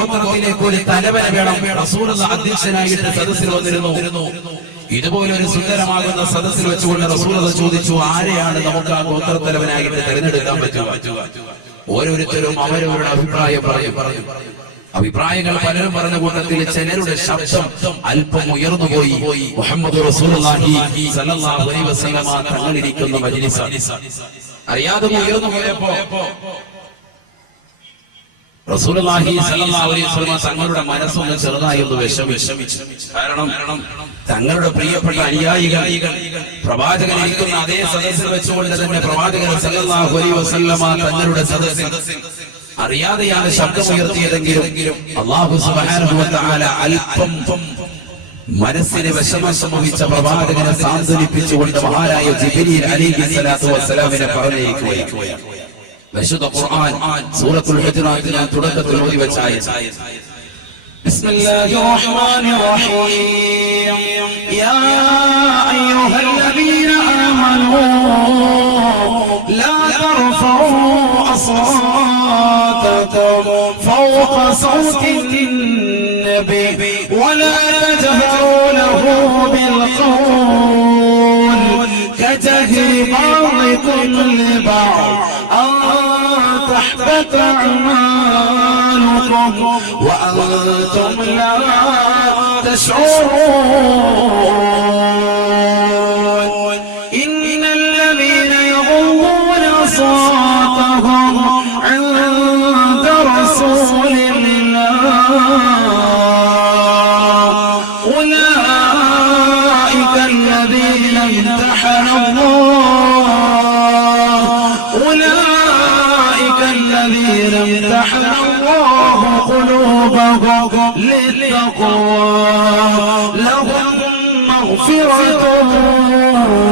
ഗോത്രത്തിലേക്ക് ഒരു തലവന വേണം. റസൂലുള്ളാഹി അധ്യക്ഷനായിട്ട് സദസ്സിൽ വന്നിരുന്നു. ഇതുപോലെ ഒരു സുന്ദരമാകുന്ന സദസ്സിൽ വെച്ചുകൊണ്ട് റസൂലുള്ളാഹി ചോദിച്ചു, ആരെയാണ് നമുക്ക് ആ ഗോത്രത്തലവനായിട്ട് തിരഞ്ഞെടുക്കാൻ പറ്റുക? ഓരോരുത്തരും അവരവരുടെ അഭിപ്രായം പറഞ്ഞു. അഭിപ്രായങ്ങൾ പലരും പറഞ്ഞ കൂട്ടത്തിൽ ചിലരുടെ ശബ്ദം അല്പം ഉയർന്നുപോയി. മുഹമ്മദ് റസൂലുള്ളാഹി സ്വല്ലല്ലാഹു അലൈഹി വസല്ലം തങ്ങളിരിക്കുന്ന മജ്ലിസ് അറിയാതെ ഉയർന്നു പോയപ്പോ റസൂലുള്ളാഹി സ്വല്ലല്ലാഹു അലൈഹി വസല്ലം തങ്ങളുടെ മനസ്സൊന്ന് ചെറുതായി ഒന്ന് വിഷമിച്ചു. കാരണം തങ്ങളുടെ പ്രിയപ്പെട്ട അനുയായികൾ പ്രവാചകൻ ഇരിക്കുന്ന അതേ സദസ്സിൽ വെച്ചുകൊണ്ട് തന്നെ പ്രവാചകൻ സ്വല്ലല്ലാഹു അലൈഹി വസല്ലം തങ്ങളുടെ സദസ്സിൽ അറിയാതെയാണ് ശബ്ദമുയർത്തിയതെങ്കിലും അല്ലാഹു സുബ്ഹാനഹു വ തആല അല്പം മനസ്സിന് വിഷമം സംഭവിച്ച പ്രവാചകനെ സാന്ത്വനിപ്പിച്ചുകൊണ്ട് മഹാനായ ജിബ്രീൽ അലൈഹിസ്സലാത്തു വസ്സലാമിനെ പറഞ്ഞയക്കുകയാണ്. വിശുദ്ധ ഖുർആൻ സൂറത്തുൽ ഹുജറാത്തിൽ ഞാൻ തുടക്കത്തിൽ ഓതി വെച്ച ആയത്ത് ബിസ്മില്ലാഹിർ റഹ്മാനിർ റഹീം യാ അയ്യുഹല്ലദീന ആമനൂ ലാ തർഫഉ അസ്വാതകും ഫൗഖ സൗതിൻ നബി വലാ തജ്ഹറൂ ലഹു ബിൽ ഖൗൽ കജഹരി ബഅദികും ലിബഅദ് تحبط أعمالكم وأنتم لا تشعرون إن الذين يغضون أصواتهم عند رسول الله أولئك الذين امتحن امتحن الله قلوبهم للتقوى لهم مغفرة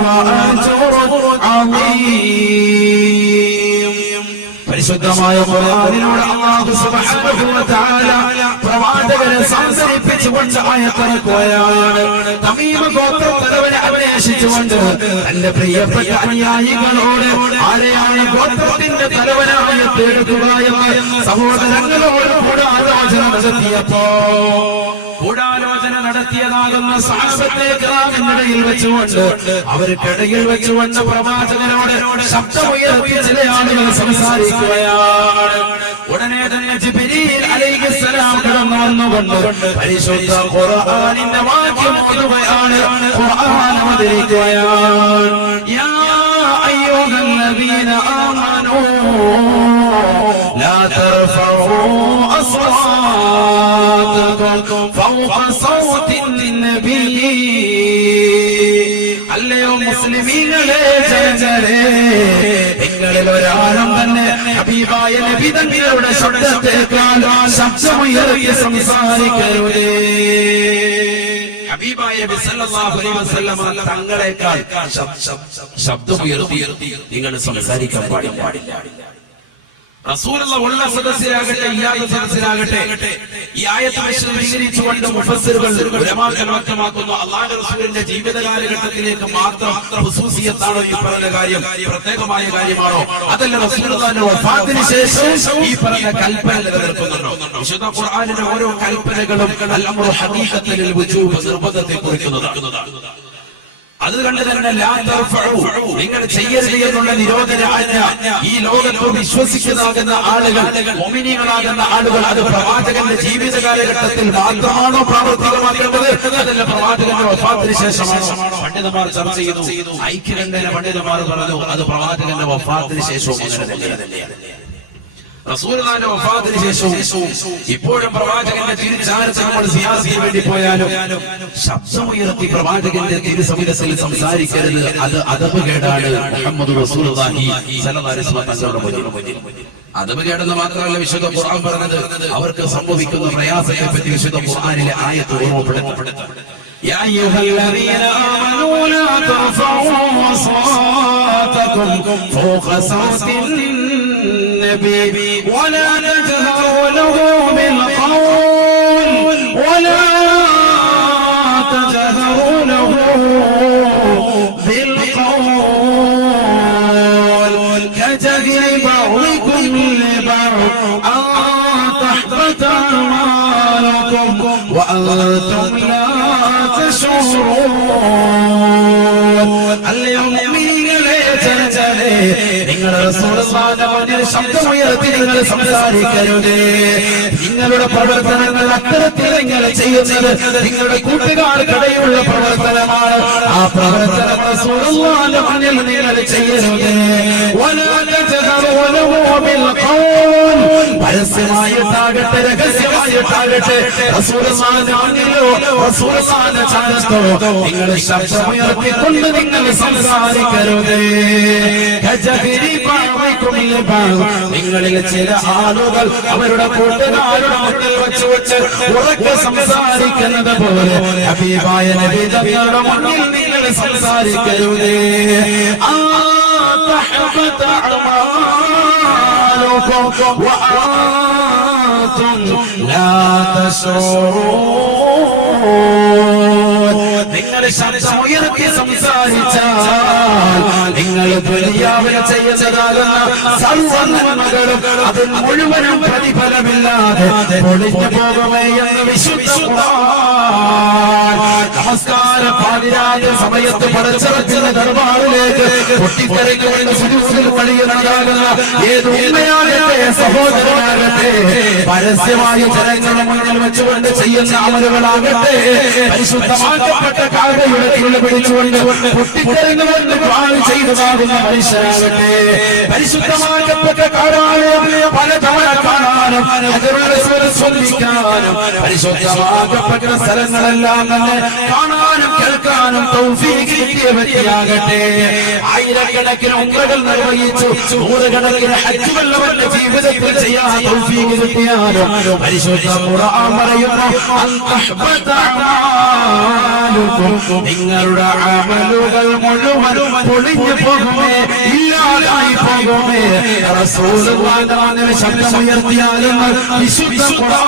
وأجر عظيم. പരിശുദ്ധമായ ഖുർആനിലൂടെ അല്ലാഹു സുബ്ഹാനഹു വ തആല പ്രവാചകനെ സംസാരിപ്പിച്ചുകൊണ്ട് ആയത്തിറക്കുകയാണ്. തമീമ ഗോത്രത്തലവനെ അന്വേഷിച്ചുകൊണ്ട് തന്റെ പ്രിയപ്പെട്ട അനുയായികളോട് ആരെയാണ് ഗോത്രത്തിന്റെ തലവനായി തേടുക എന്ന് സഹോദരങ്ങളോട് ഗൂഢാലോചന നടത്തിയതാകുന്ന സഹാബത്തെ കിറാമിനിടയിൽ വെച്ചുകൊണ്ട് അവർക്കിടയിൽ വെച്ചുകൊണ്ട് പ്രവാചകനോട് ശബ്ദമുയർത്തി ചില ആളുകൾ സംസാരിക്കുകയാണ്. ഉടനെ തന്നെ ജിബ്രീൽ അലൈഹിസ്സലാം കടന്നു വന്നുകൊണ്ട് പരിശുദ്ധ ഖുർആനിന്റെ വാക്യം ഓതുകയാണ്. ഖുർആൻ അവതരിക്കുകയാണ്. യാ അയ്യുഹല്ലദീന ആമനൂ ലാ തർഫഉ അസ്വാതകും ഫൗഖ സൗതിൻ നബി. അല്ലയോ മുസ്ലിമീങ്ങളെ, ജനങ്ങളെ, നിങ്ങളിൽ ഒരാളും തന്നെ ഹബീബായ നബി തങ്ങളുടെ ശബ്ദത്തേക്കാൾ ശബ്ദമുയർത്തി സംസാരിക്കരുതേ. ഹബീബായ നബി സല്ലല്ലാഹു അലൈഹി വസല്ലം തങ്ങളെക്കാൾ ശബ്ദമുയർത്തി നിങ്ങൾ സംസാരിക്കാൻ പാടില്ല. റസൂലുള്ള ഉള്ള സദസ്സിലാകട്ടെ ഇല്ലാത്ത സദസ്സിലാകട്ടെ ഈ ആയത്ത് വിശദീകരിച്ചുകൊണ്ട് മുഫസ്സിറുകൾ ഉലമാക്കൾ വ്യക്തമാക്കുന്നു, അല്ലാഹുവിന്റെ റസൂലിന്റെ ജീവിത കാലഘട്ടത്തിലേക്ക് മാത്രം ഖുസൂസിയത്താണോ ഈ പറഞ്ഞ കാര്യം, പ്രത്യേകമായ കാര്യമാണോ, അതല്ല റസൂലുള്ളാഹിന്റെ വഫാത്തിന് ശേഷം ഈ പറഞ്ഞ കൽപ്പന നിലനിൽക്കുന്നുണ്ടോ? വിശുദ്ധ ഖുർആനിലെ ഓരോ കൽപ്പനകളും അൽ-അംറു ഹഖീഖത്തൻ ലിൽ-വുജൂബ് നിർബന്ധത്തെ കുറിക്കുന്നതാണ്. അതുകൊണ്ട് തന്നെ ലാ തർഫഉ നിങ്ങൾ ചെയ്യരുത് എന്നുള്ള നിരോധന ആജ്ഞ ഈ ലോകത്ത് വിശ്വസിക്കുന്നതാകുന്ന ആളുകൾ, മുഅ്മിനീങ്ങളാകുന്ന ആളുകൾ അത് പ്രവാചകന്റെ ജീവിത കാലഘട്ടത്തിൽ മാത്രമാണോ പ്രാവർത്തികമാക്കേണ്ടത്, അതല്ല പ്രവാചകന്റെ വഫാത്തിന് ശേഷമാണോ? പണ്ഡിതന്മാർ ചർച്ച ചെയ്തു. ഐക്യകണ്ഠേന പണ്ഡിതന്മാർ പറഞ്ഞു അത് പ്രവാചകന്റെ വഫാത്തിന് ശേഷവും അങ്ങനെ തന്നെയാണ്. റസൂലുള്ളാഹിന്റെ വഫാത്തിന് ശേഷവും ഇപ്പോഴും പ്രവാചകന്റെ തിരുചാരത്തിൽ നമ്മൾ സിയാസിന് വേണ്ടി പോയാലും ശബ്ദമുയർത്തി പ്രവാചകന്റെ തിരുസമിരത്തിൽ സംസാരിക്കരുത്. അത് അദബുകേടാണ്. മുഹമ്മദ് റസൂലുള്ളാഹി സ്വല്ലല്ലാഹു അലൈഹി വസല്ലം തങ്ങളുടെ മുന്നിൽ അദബുകേടെന്ന് മാത്രമല്ല വിശുദ്ധ ഖുർആൻ പറഞ്ഞത് അവർക്ക് സംഭവിക്കുന്ന പ്രയാസത്തെ പറ്റി വിശുദ്ധ ഖുർആനിലെ ആയത്ത് ഓർമ്മപ്പെടുത്തുന്നു. يا أيها الذين آمنوا لا ترفعوا أصواتكم فوق صوت النبي ولا تجهروا له بالقول ولا تجهروا له بالقول كجهر بعضكم لبعض أن تحبط أعمالكم وأنتم لا تشعرون اليوم നിങ്ങളുടെ റസൂലുള്ളാഹിന്റെ മുന്നിൽ ശബ്ദമുയർത്തി നിങ്ങൾ സംസാരിക്കരുത്. നിങ്ങളുടെ പ്രവർത്തനങ്ങൾ അത്തരത്തിൽ നിങ്ങൾ ചെയ്യുന്നത് നിങ്ങളുടെ കൂട്ടുകാർക്കിടയിലുള്ള പ്രവർത്തനമാണ്. ആ പ്രവർത്തനം റസൂലുള്ളാഹിന്റെ മുന്നിൽ നിങ്ങൾ ചെയ്യരുത്. പരസ്യമായിട്ടാകട്ടെ രഹസ്യമായിട്ടാകട്ടെ റസൂലുള്ളാഹിന്റെ മുന്നിലോ റസൂലുള്ളാഹിന്റെ ചാരത്തോ നിങ്ങൾ ശബ്ദമുയർത്തിക്കൊണ്ട് നിങ്ങൾ സംസാരിക്കരുത്. നിങ്ങളിൽ ചില ആളുകൾ അവരുടെ കൂട്ടുകാരുടെ മുന്നിൽ വെച്ച് ഉറക്കെ സംസാരിക്കുന്നത് പോലെ ഹബീബായ നബി തങ്ങളുടെ മുന്നിൽ നിങ്ങൾ സംസാരിക്കരുതേ. നിങ്ങൾ ശബ്ദമുയർത്തി സംസാരിച്ചാൽ നിങ്ങൾ ദുനിയാവിൽ ചെയ്യുന്നതാകുന്ന സർവ്വനന്മകളും അത് മുഴുവനും പ്രതിഫലമില്ലാതെ പൊളിഞ്ഞു പോകുമേ എന്ന് വിശുദ്ധ ഖുർആൻ. നമസ്കാര പാതിരാത്രി സമയത്ത് പടച്ചിറക്കുന്ന ദർബാറിലേക്ക് പൊട്ടിക്കരയ്ക്കുവേണ്ടി സുജൂദിൽ കഴിയുന്നതാകുന്ന ഏത് ഉമ്മയാകട്ടെ സഹോദരനാകട്ടെ പരസ്യമായ ജനങ്ങളുടെ മുന്നിൽ വെച്ചുകൊണ്ട് ചെയ്യുന്ന അമലുകളാകട്ടെ പരിശുദ്ധമാക്കപ്പെട്ട കാഴ്ചയുടെ കീഴിൽ പിടിച്ചുകൊണ്ട് പൊട്ടിക്കരങ്ങുകൊണ്ട് ചെയ്തതാകുന്ന മനുഷ്യരാകട്ടെ പരിശുദ്ധമാക്കപ്പെട്ട കാഴ്ച പല തവണ കാണാനും ശ്രദ്ധിക്കാനും പരിശുദ്ധമാക്കപ്പെട്ട സ്ഥലങ്ങളെല്ലാം തന്നെ കാണാനും കേൾക്കാനും തൗഫീഖ് കിട്ടിയ വ്യക്തിയാകട്ടെ ആയിരക്കണക്കിന് ഉംറകൾ നിർവഹിച്ചു നൂറുകണക്കിന് ഹജ്ജുകൾ അവരുടെ ജീവിതത്തിൽ ചെയ്യാൻ തൗഫീഖ് കിട്ടിയാലും പരിശുദ്ധ ഖുർആൻ പറയുന്നു നിങ്ങളുടെ അമലുകൾ മുഴുവൻ പൊളിഞ്ഞു പോകുമേ, ഇല്ലാതായി പോകുമേ. റസൂലുള്ളാഹിന്റെ ശബ്ദമുയർത്തിയാലും വിശുദ്ധ ഖുർആൻ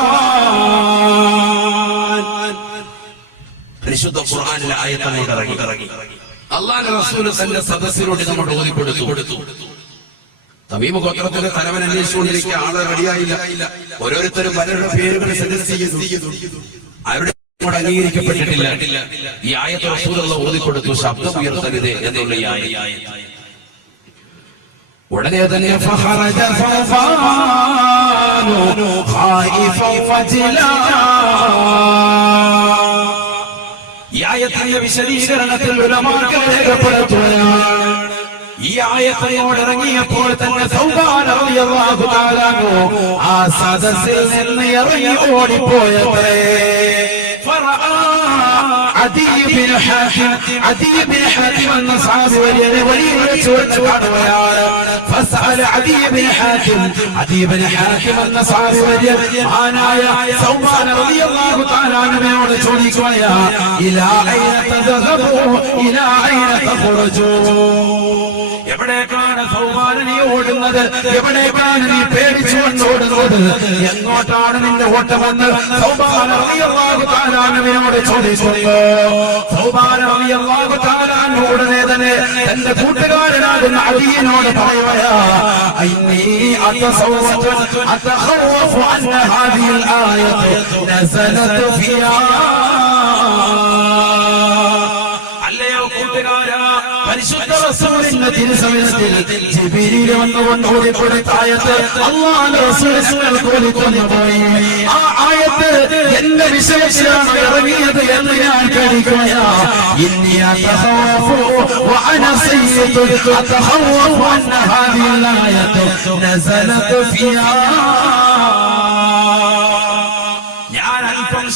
പരിശുദ്ധ ഖുർആനിലെ ആയത്തുകൾ ഇറങ്ങി അല്ലാഹുവിന്റെ റസൂൽ തന്റെ സദസ്സിനോട് നമ്മോട് ഓതിക്കൊടുത്തു. തമീമ് ഗോത്രത്തിന്റെ തലവൻ അന്വേഷിച്ചുകൊണ്ടിരിക്കുക. ആളെ റെഡിയായില്ല. ഓരോരുത്തരും പലരുടെ പേരുകൾ സജസ്റ്റ് ചെയ്യുന്നു. അവരുടെ അംഗീകരിക്കപ്പെട്ടിട്ടില്ല. ഈ ആയത്ത് റസൂലുള്ള ഓതിക്കൊടുത്തു. ശബ്ദം ഉയർത്തരുത് എന്നുള്ള ഈ ആയത്ത്. ഉടനെ തന്നെ ഈ ആയത്തിന്റെ വിശദീകരണത്തിൽ ഉലമാക്കൾ രേഖപ്പെടുത്തുകയാണ്. ഈ ആയത്തോടിറങ്ങിയപ്പോൾ തന്നെ സൗബാൻ റളിയല്ലാഹു തആല ആ സദസ്സിൽ നിന്ന് ഇറങ്ങി ഓടിപ്പോയത്രേ. അദീ ബിൻ ഹാതിം എന്ന സഹാബി വലിയ ചോദിച്ചു കാണുകയാണ്. ഫസഅല അദീ ബിൻ ഹാതിം എന്ന സഹാബി മഹാനായ സൗബാൻ റളിയല്ലാഹു തആല അൻഹുവിനോട് ചോദിക്കുകയാണ്, ഇലാ ഐന തദ്ഹബു ഇലാ ഐന തഖ്റുജു, എവിടേക്കാണ് സൗബാൻ നീ ഓടുന്നത്? എവിടേക്കാണ് നീ പേടിച്ചുകൊണ്ട് ഓടുന്നത്? എങ്ങോട്ടാണ് നിന്റെ ഓട്ടമെന്ന് സൗബാൻ റളിയല്ലാഹു തആല അൻഹുവിനോട് ചോദിക്കുന്നു. സൗബാൻ റളിയല്ലാഹു തആല അൻഹു ഉടനെ തന്നെ തന്റെ കൂട്ടുകാരനാകുന്ന അദീനോട് പറയുകയാ, ഇന്നീ അതഖവ്വഫു അന്ന ഹാദിഹിൽ ആയത്തു നസലത് ഫിയാ. അല്ലയോ കൂട്ടുകാരാ, പരിശുദ്ധ റസൂലിന്റെ തിരുസവിധത്തിൽ ജിബ്രീൽ വന്നുകൊണ്ട് ഓതിക്കൊടുത്ത ആയത്ത് അല്ലാഹുവിന്റെ റസൂലിനെ ഓതിക്കൊണ്ടുപോയി. ആ ആയത്ത് എന്റെ വിഷയത്തിലാണ് ഇറങ്ങിയത് എന്ന് ഞാൻ കരുതുകയാ. ഇന്നി അതഖവ്വഫു വഅന സയ്യിദു അതഖവ്വഫു അന്ന ഹാദിഹിൽ ആയത്തു നസലത് ഫിയാ. ഞാൻ അല്പം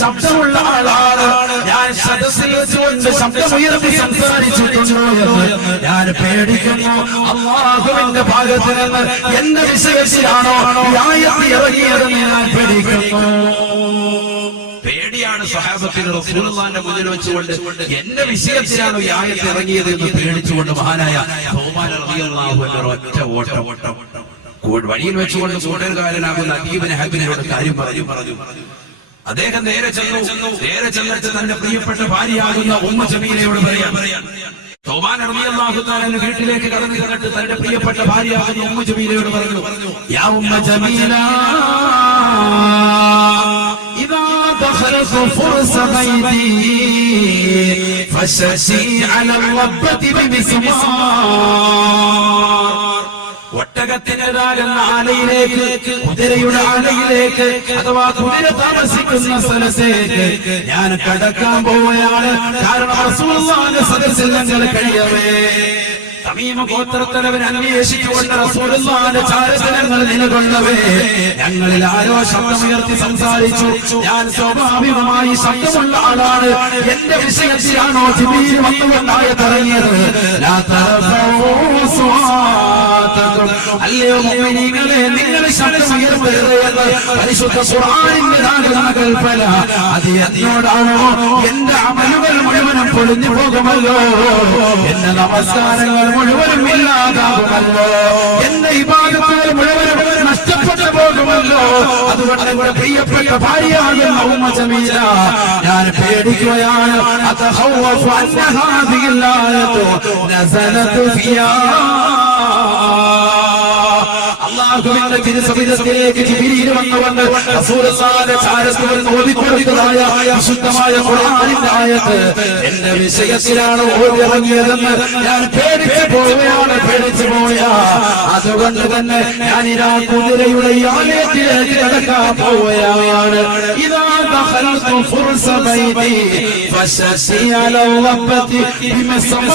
ശബ്ദമുള്ള ആളാണ്. ഞാൻ സദസ്സിൽ വെച്ചുകൊണ്ട് ശബ്ദമുയർത്തി സംസാരിച്ചിട്ടുണ്ടോ എന്ന് ഞാൻ പേടിക്കുന്നു. അല്ലാഹുവിന്റെ ഭാഗത്ത് നിന്ന് എന്റെ വിഷയത്തിലാണോ ആയത്ത് ഇറങ്ങിയതെന്ന് ഞാൻ പേടിക്കുന്നു. പേടിയാണ് സ്വഹാബത്തിന് റസൂലുള്ളാഹിന്റെ മുന്നിൽ വെച്ചുകൊണ്ട് എന്റെ വിഷയത്തിലാണോ ഈ ആയത്ത് ഇറങ്ങിയത് എന്ന് പേടിച്ചുകൊണ്ട് മഹാനായ സൗബാൻ റളിയല്ലാഹു അൻഹു ഒറ്റ ഓട്ടം വഴിയിൽ വെച്ചുകൊണ്ട് കൂട്ടുകാരനാകുന്ന അദീ ബിൻ ഹാതിമിനോട് കാര്യം പറഞ്ഞു. അദ്ദേഹം നേരെ ചെന്നിട്ട് തന്റെ പ്രിയപ്പെട്ട ഭാര്യയാകുന്ന ഉമ്മ ജമീലയോട് പറയാൻ. സൗബാൻ റളിയല്ലാഹു തആല വീട്ടിലേക്ക് കടന്നു ചെന്നിട്ട് തന്റെ പ്രിയപ്പെട്ട ഭാര്യയാകുന്ന ഉമ്മ ജമീലയോട് പറഞ്ഞു, യാ ഉമ്മ ജമീല فرس بيتي فششي على الربة بمسمار. ഒട്ടകത്തിൻ്റെതാകുന്ന ആലയിലേക്ക്, കുതിരയുടെ ആലയിലേക്ക്, അഥവാ കുതിര താമസിക്കുന്ന സ്ഥലത്തേക്ക് ഞാൻ കടക്കാൻ പോവുകയാണ്. കാരണം റസൂലുള്ളാഹിന്റെ സദസ്സിൽ ഞങ്ങൾ കഴിയവേ തമീമ ഗോത്രത്തലവൻ അന്വേഷിച്ചുകൊണ്ട് റസൂലുള്ളാഹിന്റെ ചാരതലങ്ങൾ നിലകൊള്ളവേ ഞങ്ങളിൽ ആരോ ശബ്ദമുയർത്തി സംസാരിച്ചു. ഞാൻ സ്വാഭാവികമായി ശബ്ദമുള്ള ആളാണ്. എന്റെ വിഷയത്തിലാണോ ജിബ്രീൽ വന്നുകൊണ്ടായ തുടങ്ങിയത്? അല്ലയോ മുഅ്മിനീങ്ങളെ, നിങ്ങൾ ശബ്ദമുയർത്തരുത് എന്ന് പരിശുദ്ധ ഖുർആനിന്റെ കൽപ്പന. അത് എന്നോടാണോ? എന്റെ അമലുകൾ മുഴുവനും പൊളിഞ്ഞു പോകുമല്ലോ, എന്റെ നമസ്കാരങ്ങൾ മുഴുവനും ഇല്ലാതാകുമല്ലോ, എന്റെ ഇബാദത്തുകൾ മുഴുവനും നഷ്ടപ്പെട്ടു പോകുമല്ലോ. അതുകൊണ്ട് എന്റെ പ്രിയപ്പെട്ട ഭാര്യയാകുന്ന ഉമ്മ ജമീല ഞാൻ പേടിക്കുകയാണ്. അതഖവ്വഫു അന്ന ഹാദിഹിൽ ആയതു നസലതു ഫിയാ. അല്ലാഹുവിന്റെ തിരുസവിധത്തിലേക്ക് ജിബ്രീൽ വന്നുകൊണ്ട് റസൂലുള്ളാഹിന്റെ ചാരത്തിൽ ഓതിക്കൊടുത്തതായ വിശുദ്ധമായ ഖുർആനിന്റെ ആയത്ത് എന്റെ വിഷയത്തിലാണ് ഓതിറങ്ങിയതെന്ന് ഞാൻ പേടിച്ചു പോവുകയാണ്. അതുകൊണ്ട് തന്നെ ഞാൻ ഇതാ കുതിരയുടെ ആലയത്തിലേക്ക് കടക്കാൻ പോവുകയാണ്. ഇതാ ദഖൽതു ഫുർസ ബൈതി ഫശശി അലാ റബ്ബതി ബിമസ്മാർ.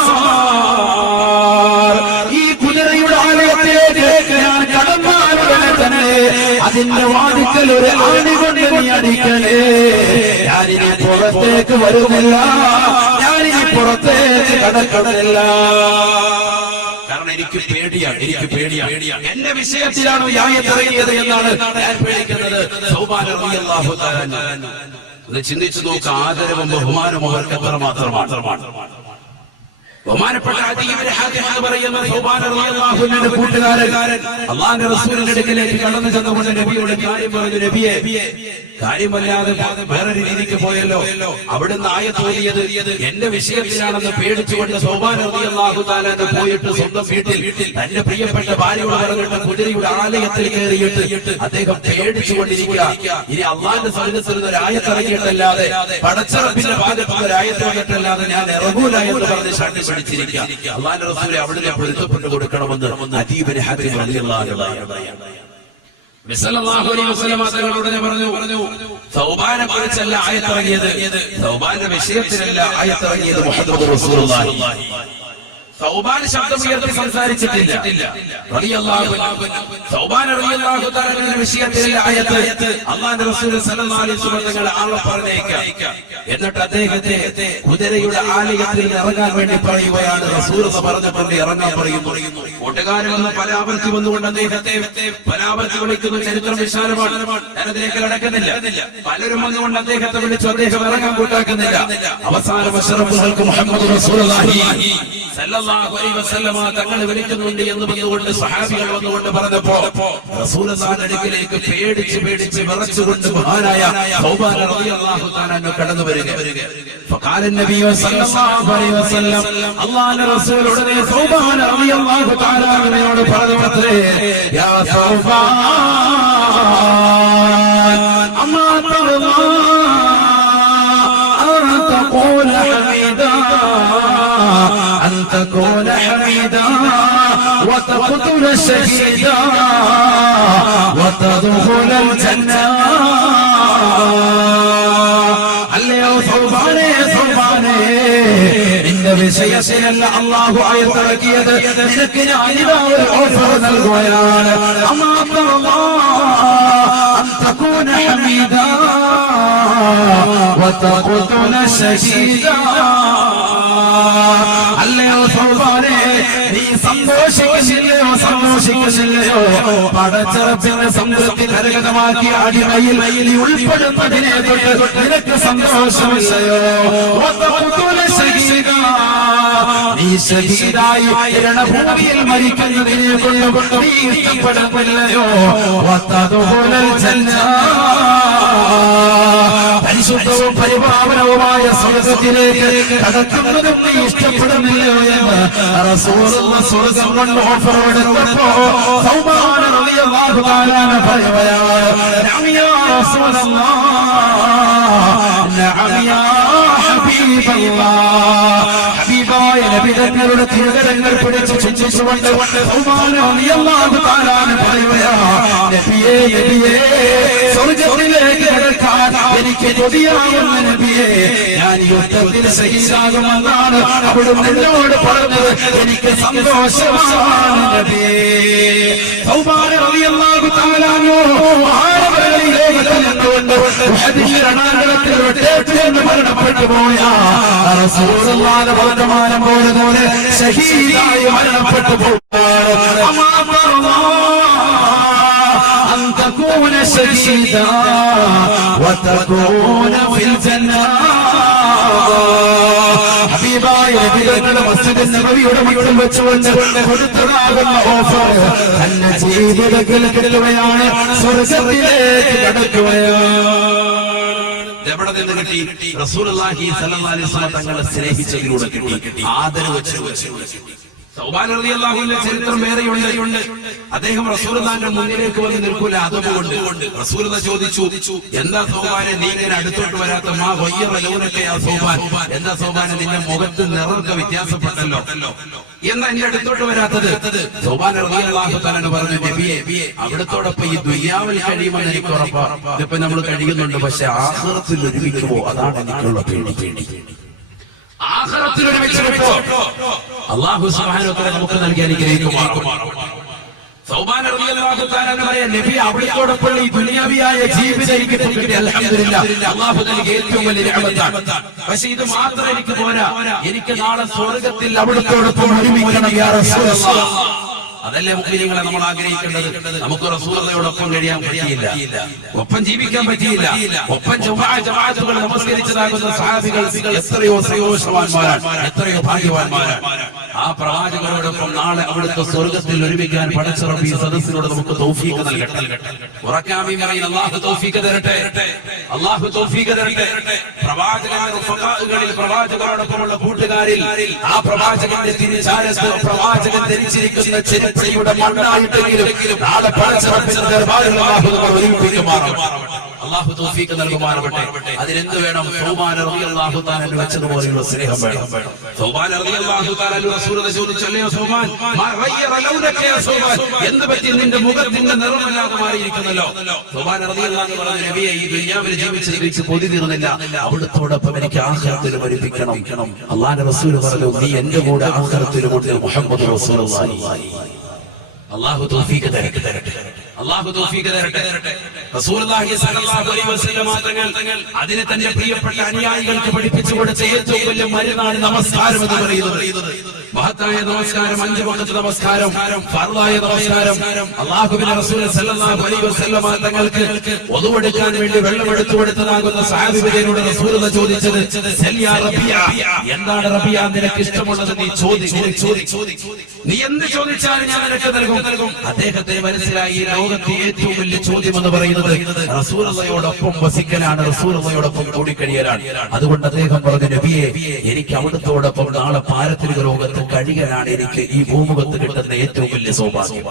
ഈ കുതിരയുടെ ആലയത്തിലേക്ക് ഞാൻ കടന്നാലുടനെ തന്നെ അതിന്റെ വാതിക്കൽ ഒരു ആണി കൊണ്ട് നീ അടിക്കണേ. ഞാനിനി പുറത്തേക്ക് വരുന്നില്ല, ഞാനിനി പുറത്തേക്ക് കടക്കണില്ല. കാരണം എനിക്ക് പേടിയാണ്. എന്റെ വിഷയത്തിലാണോ ഈ ആയത്ത് ഇറങ്ങിയത് എന്നാണ് ഞാൻ പേടിക്കുന്നത്. സൗബാൻ റളിയല്ലാഹു തആല ഒന്ന് ചിന്തിച്ചു നോക്ക്. ആദരവും ബഹുമാനവും അവർക്ക് എത്രമാത്രമാണ്. ബഹുമാനപ്പെട്ട അദീ ഇബ്നു ഹാതിം എന്ന് പറയുന്ന സൗബാൻ റളിയല്ലാഹു അൻഹുവിന്റെ കൂട്ടുകാരൻ അല്ലാഹുവിന്റെ റസൂലിന്റെ അടുക്കലേക്ക് കടന്നു ചെന്നുകൊണ്ട് നബിയോട് കാര്യം പറഞ്ഞു. നബിയെ, കാര്യമല്ലാതെ വേറൊരു രീതിക്ക് പോയല്ലോ. അവിടുന്ന് ആയത്ത് ഓതിയത് എന്റെ വിഷയത്തിലാണെന്ന് പേടിച്ചുകൊണ്ട് സൗബാൻ റളിയല്ലാഹു തആല പോയിട്ട് സ്വന്തം വീട്ടിൽ തന്റെ പ്രിയപ്പെട്ട ഭാര്യയോട് പറഞ്ഞിട്ട് കുതിരയുടെ ആലയത്തിൽ കയറിയിട്ട് അദ്ദേഹം പേടിച്ചുകൊണ്ടിരിക്കുക. ഇനി അള്ളാന്റെ സന്നിധിയിൽ ഒരു ആയത്ത് ഇറങ്ങിയിട്ടല്ലാതെ, പടച്ചറപ്പിന്റെ ഭാഗത്ത് ഒരു ആയത്ത് വന്നിട്ടല്ലാതെ ഞാൻ ഇറങ്ങൂല എന്ന് പറഞ്ഞ് ശാട്ടി പിടിച്ചിരിക്കുക. അള്ളാന്റെ റസൂലെ അവിടുന്ന് പൊരുത്തപ്പെട്ടു കൊടുക്കണമെന്ന് അദീ ഇബ്നു ഹാതിം റളിയല്ലാഹു അൻഹു സല്ലല്ലാഹു അലൈഹി വസല്ലം തങ്ങളോട് പറഞ്ഞു, സൗബാനെ കുറിച്ചല്ല ആയത്തിറങ്ങിയത്, സൗബാന്റെ വിഷയത്തിലല്ല ആയത്തിറങ്ങിയത്. മുഹമ്മദ് റസൂലുള്ളാഹി സൗബാൻ ശബ്ദമുയർത്തി സംസാരിച്ചിട്ടില്ല. സൗബാൻ റളിയല്ലാഹു തആലയുടെ വിഷയത്തിലെ ആയത്ത് അല്ലാഹുവിന്റെ റസൂൽ സല്ലല്ലാഹു അലൈഹി വസല്ലം തങ്ങൾ ആളെ പറഞ്ഞേക്കാം. എന്നിട്ട് അദ്ദേഹത്തെ കുതിരയുടെ ആലയത്തിൽ ഇറങ്ങാൻ വേണ്ടി പറയുകയാണ്. റസൂൽ പറഞ്ഞപ്പോൾ ഇറങ്ങാൻ പറയുന്നു. കൂട്ടുകാരിൽ നിന്ന് പല ആവർത്തി വന്നുകൊണ്ട് അദ്ദേഹത്തെ പലാവർത്തി വിളിക്കുന്ന ചരിത്രം വിശാലമാണ്. ഞാനതിലേക്ക് കടക്കുന്നില്ല. പലരും വന്നുകൊണ്ട് അദ്ദേഹത്തെ വിളിച്ചു. അദ്ദേഹം ഇറങ്ങാൻ കൂട്ടാക്കുന്നില്ല. അവസാനം അഷ്റഫുൽ മുഹമ്മദ് റസൂലുള്ളാഹി സല്ലല്ലാഹു അലൈഹി വസല്ലം തങ്ങളെ വിളിക്കുന്നുണ്ട് എന്ന് പറഞ്ഞുകൊണ്ട് സഹാബികൾ വന്നുകൊണ്ട് പറഞ്ഞപ്പോ റസൂലുള്ളാഹിയുടെ അടുക്കലേക്ക് പേടിച്ച് വിറച്ചുകൊണ്ട് മഹാനായ സൗബാൻ റളിയല്ലാഹു തആല കടന്നു വരിക. ഫഖാല നബി സല്ലല്ലാഹു അലൈഹി വസല്ലം അല്ലാഹുവിന്റെ റസൂൽ ഉടനെ സൗബാൻ റളിയല്ലാഹു തആല അവനോട് പറഞ്ഞു, യാ സൗബാൻ അമ്മാ തർദാ അൻ തഖൂല ഹമീദാ أن تكون حميدا وتقتل شهيدا وتدخل الجنة. അല്ലയോ സൗബാനേ, നിന്റെ വിഷയത്തിലല്ല അല്ലാഹു ആയത്തിറക്കിയത്. നിനക്ക് ഞാൻ ഇതാ ഒരു ഓഫർ നൽകുകയാണ്. അമ്മാ തർദാ അൻ തകൂന ഹമീദാ വതഖതുല ശഹീദാ. അല്ലയോ സൗബാനേ, നീ സന്തോഷിക്കുന്നില്ലയോ? പടച്ചറപ്പിന്റെ സംതൃപ്തി കരഗതമാക്കി അടിമയിൽ നീ ഉൾപ്പെടുന്നതിനെ തൊട്ട് നിനക്ക് സന്തോഷമില്ലയോ? നീ ശഹീദായി രണഭൂമിയിൽ മരിക്കുന്നതിനെ കൊണ്ട് നീ ഇഷ്ടപ്പെടുന്നില്ലയോ? പരിശുദ്ധവും പരിപാവനവുമായ സ്വർഗത്തിലേക്ക് കടക്കുന്നതും നീ ഇഷ്ടപ്പെടുന്നില്ലയോ എന്ന് റസൂലുള്ളാഹി സ്വർഗം കൊണ്ട് ഓഫർ എടുത്തപ്പോ സൗബാൻ റളിയല്ലാഹു തആല പറയുകയാണ്, യാ റസൂലല്ലാഹ് യാ ഹബീബല്ലാഹ് ഹബീബായ നബി തങ്ങളുടെ തിരുകരങ്ങൾ പിടിച്ച് ചുംബിച്ചുകൊണ്ട് ഉമർ റളിയല്ലാഹു തആല പറയുകയാണ് നബിയേ നബിയേ സ്വർഗ്ഗത്തിലേക്ക് കടക്കാൻ എനിക്ക് കൊതിയാകുന്ന നബിയേ ഞാൻ യുദ്ധത്തിൽ ശഹീദാകുമെന്നാണ് അവിടുന്ന് എന്നോട് പറഞ്ഞത് എനിക്ക് സന്തോഷമാണ് നബിയേ ഉമർ റളിയല്ലാഹു തആല മരണപ്പെട്ടു പോയ റസൂലുള്ളാഹിന്റെ വർത്തമാനം പോലെ ശഹീദായി മരണപ്പെട്ടു أن تكون شهيدا وتكون في الجنة ഹബീബായ നബിയുടെ മസ്ജിദ് നബവിയുടെ മുന്നിൽ വെച്ചുകൊണ്ട് കൊടുത്തതാകുന്ന ഓഫർ തന്റെ ജീവിതത്തിൽ കിട്ടുകയാണ് സ്വർഗ്ഗത്തിലേക്ക് കടക്കുകയാണ്. എവിടെ നിന്ന് കിട്ടി? റസൂലുള്ളാഹി സ്വല്ലല്ലാഹു അലൈഹി വസല്ലം തങ്ങളെ സ്നേഹിച്ചതിലൂടെ കിട്ടി, ആദരവ് വെച്ച് സൗബാൻ റളിയല്ലാഹു അൻഹുവിന്റെ ചരിത്രം വേറെയുണ്ട്. അദ്ദേഹം റസൂലുള്ളാഹിന്റെ മുന്നിലേക്ക് വന്ന് നിൽക്കൂല, അതുകൊണ്ട് റസൂലുള്ളാഹി ചോദിച്ചു, എന്താ സൗബാനെ നീ ഇങ്ങനെ അടുത്തോട്ട് വരാത്ത? മാ ഗയ്യറ ലൗനക യാ സൗബാൻ, എന്താ സൗബാനെ നിന്റെ മുഖത്ത് നിറമൊക്കെ വ്യത്യാസപ്പെട്ടല്ലോ, എന്നാ എന്റെ അടുത്തോട്ട് വരാത്തത്? സൗബാൻ റളിയല്ലാഹു തആല പറഞ്ഞു, നബിയെ അവിടത്തോടൊപ്പം ഈ ദുനിയാവിൽ കഴിയുമെന്ന് എനിക്ക് ഉറപ്പാണ്. ഇതിപ്പോ നമ്മൾ കഴിയുന്നുണ്ട്, പക്ഷെ ആഖിറത്തിൽ ഒരുമിക്കുമോ അതാണ് എനിക്കുള്ള പേടി. ആഖിറത്തിൽ ഒരുമിച്ചപ്പോ അല്ലാഹു സുബ്ഹാനഹു വ തആല നമുക്ക് നൽകി അനുഗ്രഹിക്കുമാറാകട്ടെ. സൗബാൻ റളിയല്ലാഹു തആല പറയാ, നബി അവിടത്തോടൊപ്പം ഈ ദുനിയാവിയായ ജീവിതം എനിക്ക് കിട്ടി, അൽഹംദുലില്ലാഹ്, അല്ലാഹു നൽകിയ ഏറ്റവും വലിയ നിഅമത്താണ്. പക്ഷേ ഇത് മാത്രം എനിക്ക് പോരാ, എനിക്ക് നാളെ സ്വർഗ്ഗത്തിൽ അവിടത്തോടൊപ്പം ഒരുമിക്കണം യാ റസൂലല്ലാഹ്. അതല്ലേ മുഅ്മിനീങ്ങളെ നമ്മൾ ആഗ്രഹിക്കേണ്ടത്. നമുക്ക് റസൂലുള്ളാഹിയോടൊപ്പം കഴിയാൻ പറ്റിയില്ല, ഒപ്പം ജീവിക്കാൻ പറ്റിയില്ല, ഒപ്പം ജമാഅത്തുകൾ നമസ്കരിച്ചതാകുന്ന സഹാബികൾ എത്രയോ സന്തോഷവാന്മാരാണ്, എത്രയോ ഭാഗ്യവാന്മാരാണ്. ആ പ്രവാചകരോടൊപ്പം നാളെ അവിടുത്തെ സ്വർഗ്ഗത്തിൽ ഒരുമിക്കാൻ പടച്ച റബ്ബ് ഈ സദസ്സിനോട് നമുക്ക് തൗഫീഖ് നൽകട്ടെ. ഉറക്കാമി പറയുന്ന അല്ലാഹു തൗഫീഖ് തരട്ടെ, അല്ലാഹു തൗഫീഖ് തരട്ടെ. പ്രവാചകങ്ങളിൽ പ്രവാചകരോടൊപ്പമുള്ള കൂട്ടുകാരിൽ ആ പ്രവാചകന്റെ തിരുചാരത്ത് പ്രവാചകൻ ധരിച്ചിരിക്കുന്ന ചെരുപ്പയുടെ മണ്ണായിട്ടെങ്കിലും നാളെ പടച്ച റബ്ബിന്റെ ദർബാറിൽ അല്ലാഹു നമ്മെ ഒരുമിപ്പിക്കുമാറാകട്ടെ. അല്ലാഹു തൗഫീഖ് നൽകുമാറാകട്ടെ. അതിനെന്ത് വേണം? സൗബാൻ റളിയല്ലാഹു തആല വെച്ചതുപോലെയുള്ള സ്നേഹം വേണം. സൗബാൻ റളിയല്ലാഹു തആല റസൂലുള്ളാഹി ചോദിച്ചല്ലോ, സൗബാൻ മാ ഗയ്യറ ലൗനക യാ സൗബാൻ, എന്ത് പറ്റി നിന്റെ മുഖത്തിന്റെ നിറമല്ലാതെ മാറിയിരിക്കുന്നല്ലോ? സൗബാൻ റളിയല്ലാഹു പറഞ്ഞു, നബിയെ ഈ ദുനിയാവിൽ ജീവിച്ച് കൊതി തീർന്നില്ല, അവിടത്തോടൊപ്പം എനിക്ക് ആഖിറത്തിൽ ഒരുമിക്കണം. അല്ലാഹുവിന്റെ റസൂൽ പറഞ്ഞു, നീ എന്റെ കൂടെ ആഖിറത്തിലുമുണ്ട് മുഹമ്മദ് റസൂലുള്ളാഹി. അല്ലാഹു തൗഫീഖ് തരട്ടെ, അല്ലാഹു തൗഫീഖ് തരട്ടെ. റസൂലുള്ളാഹി സ്വല്ലല്ലാഹു അലൈഹി വസല്ലം തങ്ങൾ അതിനെ തന്റെ പ്രിയപ്പെട്ട അനുയായികൾക്ക് പഠിപ്പിച്ചു കൊടുത്ത ഏറ്റവും വലിയ മരുന്നാണ് നമസ്കാരം എന്ന് പറയുന്നത്. മഹത്തായ നമസ്കാരം, 5 വഖത്ത് നമസ്കാരം, ഫർളായ നമസ്കാരം. അല്ലാഹുവിന്റെ റസൂൽ സ്വല്ലല്ലാഹു അലൈഹി വസല്ലം തങ്ങൾക്ക് wudu-എടുക്കാൻ വേണ്ടി വെള്ളം എടുത്തു കൊടുത്തതാകുന്ന സഹാബികളോട് റസൂലുള്ളാഹി ചോദിച്ചത്, സല്യാ റബിയ, എന്താണ് റബിയ നിനക്ക് ഇഷ്ടമുള്ളത്? നീ നീ എന്ത് ചോദിച്ചാലും ഞാൻ നിനക്ക് നൽകും. അദ്ദേഹത്തിന് മനസ്സിലായി ഈ ലോകത്തെ ഏറ്റവും വലിയ ചോദ്യം എന്ന് പറയുന്നത് റസൂലുള്ളാഹിയോടൊപ്പം വസിക്കലാണ്, റസൂലുള്ളാഹിയോടൊപ്പം കൂടിക്കഴിയലാണ്. അതുകൊണ്ട് അദ്ദേഹം പറഞ്ഞു, നബിയെ എനിക്ക് അവിടുത്തോടൊപ്പം നാളെ പാരത്രിക ലോകത്ത് കഴിയലാണ് എനിക്ക് ഈ ഭൂമുഖത്ത് കിട്ടുന്ന ഏറ്റവും വലിയ സൗഭാഗ്യം.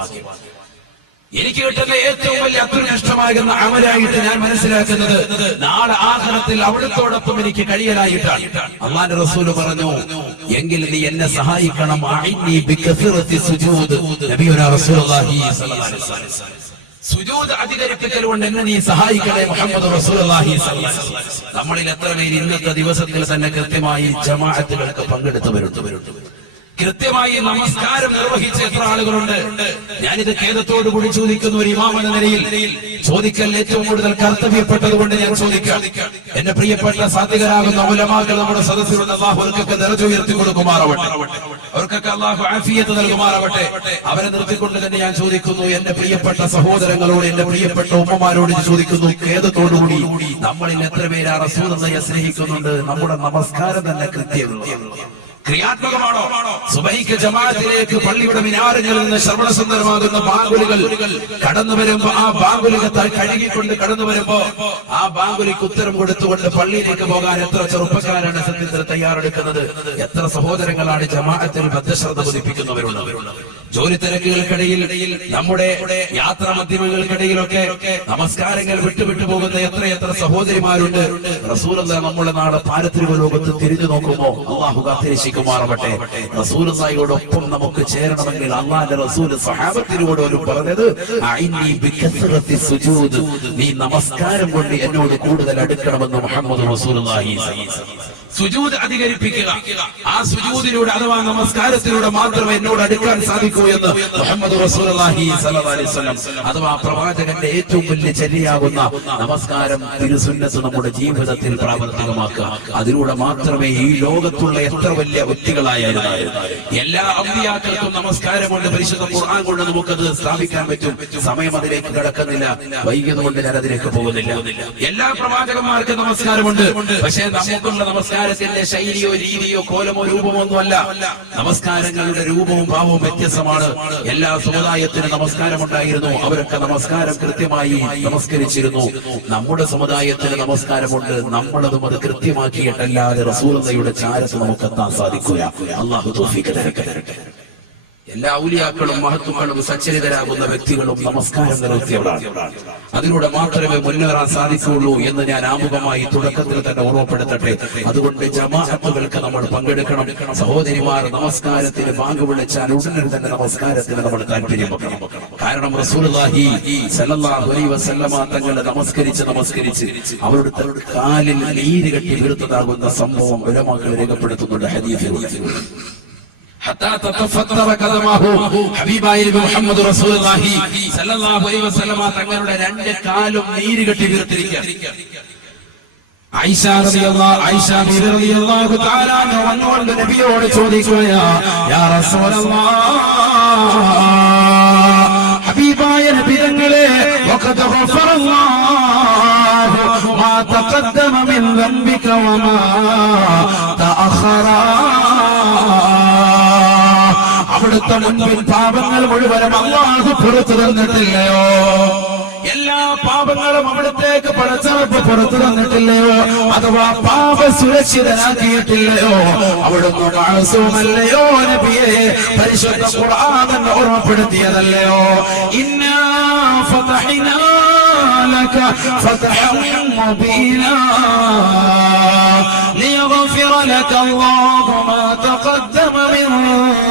എനിക്ക് കിട്ടുന്ന ഏറ്റവും വലിയ അത്യുഷ്ടമാകുന്ന അമലായിട്ട് ഞാൻ മനസ്സിലാക്കുന്നത് നാളെ ആഖിറത്തിൽ അവിടുത്തോടൊപ്പം എനിക്ക് കഴിയലായിട്ടാണ്. അല്ലാഹുവിന്റെ റസൂൽ പറഞ്ഞു, എങ്കിൽ നീ എന്നെ സഹായിക്കണം. അഇന്നി ബികസറത്തി സുജൂദ്, നബിയുനാ റസൂലുള്ളാഹി സ്വല്ലല്ലാഹു അലൈഹി വസല്ലം സുജൂദ് അധികരിപ്പിക്കൽ കൊണ്ട് എന്നെ നീ സഹായിക്കണേ മുഹമ്മദ് റസൂലുള്ളാഹി സ്വല്ലല്ലാഹു അലൈഹി വസല്ലം. നമ്മളിൽ എത്ര പേര് ഇന്നത്തെ ദിവസത്തിൽ തന്നെ കൃത്യമായി ജമാഅത്തുകൾക്ക് പങ്കെടുത്തവരുണ്ട്, കൃത്യമായി നമസ്കാരം നിർവഹിച്ച എത്ര ആളുകളുണ്ട്? ഞാനിത് ഖേദത്തോടുകൂടി ചോദിക്കുന്ന ഒരു ഇമാം എന്ന നിലയിൽ ചോദിക്കൽ ഏറ്റവും കൂടുതൽ കർത്തവ്യപ്പെട്ടതുകൊണ്ട് ഞാൻ ചോദിക്കാം. എന്റെ പ്രിയപ്പെട്ട സാധികരാകുന്ന ഉലമാക്കൾ നമ്മുടെ സദസ്സിലുള്ള അല്ലാഹു അവർക്കൊക്കെ ദർജ ഉയർത്തി കൊടുക്കുമാറാവട്ടെ, അവർക്കൊക്കെ അല്ലാഹു ആഫിയത്ത് നൽകുമാറാവട്ടെ. അവരെ നിർത്തിക്കൊണ്ട് തന്നെ ഞാൻ ചോദിക്കുന്നു, എന്റെ പ്രിയപ്പെട്ട സഹോദരങ്ങളോട്, എന്റെ പ്രിയപ്പെട്ട ഉമ്മമാരോട് ചോദിക്കുന്നു, ഖേദത്തോടുകൂടി നമ്മളിൽ എത്ര പേര് റസൂലുള്ളാഹിയെ സ്നേഹിക്കുന്നുണ്ട്? നമ്മുടെ നമസ്കാരം തന്നെ ക്രിയാത്മകമാണോ? സുബഹിക്ക് ജമാഅത്തിലേക്ക് പള്ളിയുടെ മിനാറുകളിൽ നിന്ന് ശ്രവണസുന്ദരമാകുന്ന ബാങ്കുലികൾ കടന്നു വരുമ്പോ ആ ബാങ്കുലികൾ കഴുകിക്കൊണ്ട് കടന്നു വരുമ്പോ ആ ബാങ്കുലിക്ക് ഉത്തരം കൊടുത്തുകൊണ്ട് പള്ളിയിലേക്ക് പോകാൻ എത്ര ചെറുപ്പക്കാരാണ് സത്യത്തിൽ തയ്യാറെടുക്കുന്നത്? എത്ര സഹോദരങ്ങളാണ് ജമാഅത്തിൽ ബദ്ധശ്രദ്ധ പതിപ്പിക്കുന്നവരുള്ളത്? ജോലി തിരക്കുകൾക്കിടയിൽ, നമ്മുടെ യാത്രാ മധ്യമങ്ങൾക്കിടയിലൊക്കെ നമസ്കാരങ്ങൾ വിട്ടുവിട്ടു പോകുന്ന എത്രയെത്ര സഹോദരിമാരുണ്ട്. റസൂലുള്ളാഹി നമ്മുടെ നാട് പാരത്രിക ലോകത്ത് തിരിഞ്ഞു നോക്കുമ്പോ അള്ളാഹു കാത്തിരക്ഷിക്കുമാറാവട്ടെ. റസൂലുള്ളാഹിയോടൊപ്പം നമുക്ക് ചേരണമെങ്കിൽ അള്ളാഹുവിന്റെ റസൂൽ സഹാബത്തിനോട് ഒരു പറഞ്ഞത്, അഇന്നി ബികസ്റത്തി സുജൂദ്, നീ നമസ്കാരം കൊണ്ട് എന്നോട് കൂടുതൽ അടുക്കണമെന്ന് മുഹമ്മദ് റസൂലുള്ളാഹി. സുജൂദ് അധികരിപ്പിക്കുക, ആ സുജൂദിലൂടെ അഥവാ നമസ്കാരത്തിലൂടെ മാത്രമേ എന്നോട് അടുക്കാൻ സാധിക്കൂ എന്ന് മുഹമ്മദ് റസൂലുള്ളാഹി സ്വല്ലല്ലാഹി അലൈഹി വസല്ലം. അഥവാ പ്രവാചകന്റെ ഏറ്റവും വലിയ ചര്യയാകുന്ന നമസ്കാരം, തിരുസുന്നത്ത് നമ്മുടെ ജീവിതത്തിൽ പ്രാവർത്തികമാക്കുക. അതിലൂടെ മാത്രമേ ഈ ലോകത്തുള്ള എത്ര വലിയ വ്യക്തികളായാലും എല്ലാ അമ്പിയാക്കൾക്കും നമസ്കാരം കൊണ്ട്, പരിശുദ്ധ ഖുർആൻ കൊണ്ട് നമുക്കത് സ്ഥാപിക്കാൻ പറ്റും. സമയം അതിലേക്ക് കടക്കുന്നില്ല, വൈകിയതുകൊണ്ട് ഞാൻ അതിലേക്ക് പോകുന്നില്ല. എല്ലാ പ്രവാചകന്മാർക്കും നമസ്കാരമുണ്ട്. പക്ഷേ നമുക്കുള്ള നമസ്കാരത്തിന്റെ ശൈലിയോ രീതിയോ കോലമോ രൂപമോ ഒന്നുമല്ല. നമസ്കാരങ്ങളുടെ രൂപവും ഭാവവും വ്യത്യസ്തമാണ്. എല്ലാ സമുദായത്തിനും നമസ്കാരമുണ്ടായിരുന്നു, അവരൊക്കെ നമസ്കാരം കൃത്യമായി നമസ്കരിച്ചിരുന്നു. നമ്മുടെ സമുദായത്തിന് നമസ്കാരമുണ്ട്, നമ്മളതും അത് കൃത്യമാക്കിയിട്ടല്ലാതെ റസൂലുള്ളാഹിയുടെ ചാരത്ത് നമുക്കെത്താൻ സാധിക്കില്ല. അല്ലാഹു തൗഫീഖ് തരട്ടെ. എല്ലാ ഔലിയാക്കളും മഹത്തുക്കളും സച്ചരിതരാകുന്ന വ്യക്തികളും നമസ്കാരം നിലനിർത്തിയവരാണ്. അതിലൂടെ മാത്രമേ മുന്നേറാൻ സാധിക്കുകയുള്ളൂ എന്ന് ഞാൻ ആമുഖമായി തുടക്കത്തിൽ തന്നെ ഓർമ്മപ്പെടുത്തട്ടെ. അതുകൊണ്ട് ജമാഅത്തുകൾക്ക് നമ്മൾ പങ്കെടുക്കണം. സഹോദരിമാർ നമസ്കാരത്തിന് ബാങ്ക് വിളിച്ചാൽ ഉടനെ തന്നെ നമസ്കാരത്തിന് നമ്മൾ താല്പര്യപ്പെടണം. കാരണം റസൂലുള്ളാഹി സ്വല്ലല്ലാഹു അലൈഹി വസല്ലമ തങ്ങൾ നമസ്കരിച്ച് അവരുടെ കാലിൽ നീര് കെട്ടി വീർത്തതാകുന്ന സംഭവം ഉലമാക്കൾ രേഖപ്പെടുത്തുന്നുണ്ട് ഹദീസിൽ. ഹബീബായ മുഹമ്മദ് റസൂലുള്ളാഹി സ്വല്ലല്ലാഹു അലൈഹി വസല്ലമ തങ്ങളുടെ രണ്ട് കാലും നീര് കെട്ടി വീർത്തിരിക്കുക. ആയിഷ റളിയല്ലാഹു തആല വന്നുകൊണ്ട് നബിയോട് ചോദിക്കുകയാ, യാ റസൂലല്ലാഹ്, ഹബീബായ നബി തങ്ങളെ, വഖദ് ഗഫറല്ലാഹു മാ തഖദ്ദമ മിൻ ദംബിക വമാ തഅഖറ, അവിടുത്തെ മുൻപിൽ പാപങ്ങൾ മുഴുവനും അല്ലാഹു പുറത്തു തന്നിട്ടില്ലയോ? എല്ലാ പാപങ്ങളും അവിടത്തേക്ക് പടച്ചറപ്പ് പുറത്തു തന്നിട്ടില്ലയോ? അഥവാ പാപ സുരക്ഷിതനാക്കിയിട്ടില്ലയോ? അവിടുന്ന് മഅസൂമല്ലയോ നബിയെ? പരിശുദ്ധ ഖുർആൻ ഓർമ്മപ്പെടുത്തിയതല്ലയോ? ഇന്നാ ഫതഹ്നാ ലക ഫതഹൻ മുബീനാ ലിയഗ്ഫിറ ലക അല്ലാഹു മാ തഖദ്ദമ മിൻ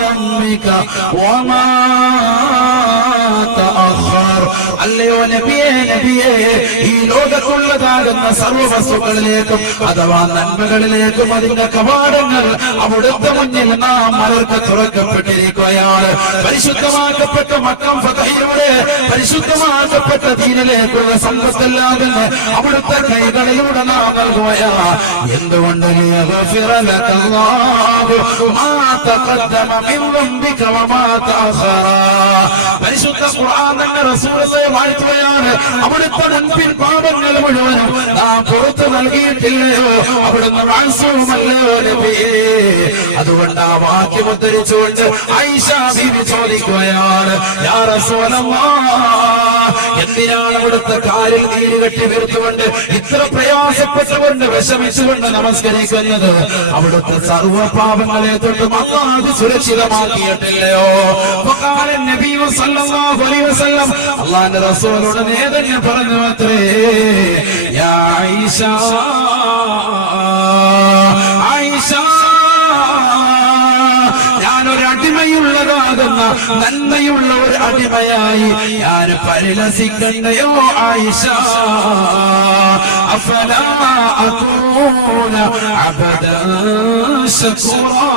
ദംബിക വമാ തഅഖർ. അല്ലയോ നബിയേ, ഈ ലോകത്തുള്ളതാകുന്ന സർവ്വ വസ്തുക്കളിലേക്കും അഥവാ നന്മകളിലേക്കും അതിന്റെ കവാടങ്ങൾ അവിടുത്തെ മുന്നിൽ നാം മലർക്ക് തുറക്കപ്പെട്ടിരിക്കുകയാണ്. പരിശുദ്ധമാക്കപ്പെട്ട മക്കം ഫതഹിലൂടെ പരിശുദ്ധമാക്കപ്പെട്ട ദീനിലേക്കുള്ള സമ്പത്തെല്ലാം അവിടുത്തെ കൈകളിലൂടെ നാം നൽകുകയാണ്. എന്തുകൊണ്ട്? പരിശുദ്ധ ഖുർആൻ തന്നെ റസൂലുള്ളാഹിയെ വാഴ്ത്തുകയാണ്. അവിടുത്തെ മുൻപിൽ പാപങ്ങൾ മുഴുവനും നാം പുറത്തു നൽകിയിട്ടില്ലയോ? അവിടുന്ന് മഅസൂമല്ലയോ നബിയേ? അതുകൊണ്ട് ആ വാക്യം ഉദ്ധരിച്ചുകൊണ്ട് ആയിഷ ബീവി ചോദിക്കുകയാണ്, യാ റസൂലല്ലാഹ്, എന്തിനാണ് അവിടുത്തെ കാലിൽ നീര് കെട്ടി വീർത്തുകൊണ്ട് ഇത്ര പ്രയാസപ്പെട്ടുകൊണ്ട് വിഷമിച്ചുകൊണ്ട് നമസ്കരിക്കുന്നത്? അവിടുത്തെ സർവ്വ പാപങ്ങളെ തൊട്ടും അല്ലാഹു സുരക്ഷിതമാക്കിയിട്ടില്ലയോ? വഖാല നബി സല്ലല്ലാഹു അലൈഹി വസല്ലം, അല്ലാഹുവിന്റെ റസൂലോട് നേതന്നെ പറഞ്ഞു അത്രേ, യാ ആയിഷ, ഞാനൊരു അടിമയുള്ളതാകുന്ന നന്മയുള്ള ഒരു അടിമയായി ഞാൻ പരിലസിക്കണ്ടയോ ആയിഷ? അഫലാ അകൂന അബദൻ ശകൂറാ.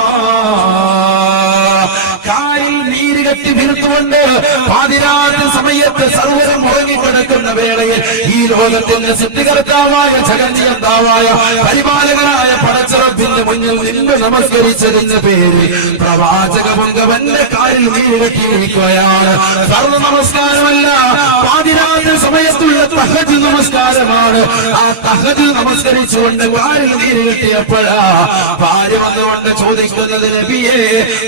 കാലിൽ നീര് കെട്ടി വീർത്തുകൊണ്ട് പാതിരാത്രി സമയത്ത് സർവ്വരും ഉറങ്ങിക്കിടക്കുന്ന വേളയിൽ ഈ ലോകത്തിന്റെ സൃഷ്ടികർത്താവായ ജഗന്നിയന്താവായ പരിപാലകനായ പടച്ചറപ്പിന്റെ മുന്നിൽ നിന്ന് നമസ്കരിച്ചതിന്റെ പേര് പ്രവാചക പൊങ്കവന്റെ കാലിൽ നീര് കെട്ടിയിരിക്കുകയാണ്. സർവ്വ നമസ്കാരമല്ല, പാതിരാത്രി സമയത്തുള്ള തഹജ്ജുദ് നമസ്കാരമാണ്. ആ തഹജ്ജുദ് നമസ്കരിച്ചുകൊണ്ട് കാലിൽ നീര് കെട്ടിയപ്പോഴാ ഭാര്യ വന്നുകൊണ്ട് ചോദിക്കുന്നത്, നബിയേ,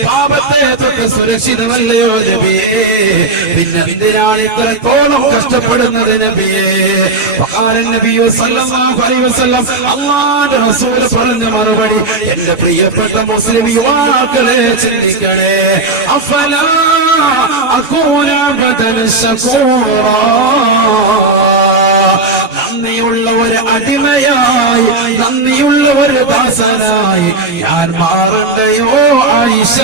പാപത്തെ തൊട്ട് സുരക്ഷിതമല്ലയോ നബിയേ? പിന്നെ എന്തിനാണ് ഇത്രത്തോളം കഷ്ടപ്പെടുന്നത് നബിയേ? വഖാല നബിയു സല്ലല്ലാഹു അലൈഹി വസല്ലം, അല്ലാഹുവിന്റെ റസൂൽ പറഞ്ഞ മറുപടി, എന്റെ പ്രിയപ്പെട്ട മുസ്ലിം യുവാക്കളെ ചിന്തിക്കണേ. അഫലാ അകൂന അബ്ദൻ ശകൂറാ നന്ദിയുള്ള ഒരു അടിമയായി നന്ദിയുള്ള ഒരു ദാസനായി ഞാൻ മാറണ്ടയോ ആയിഷ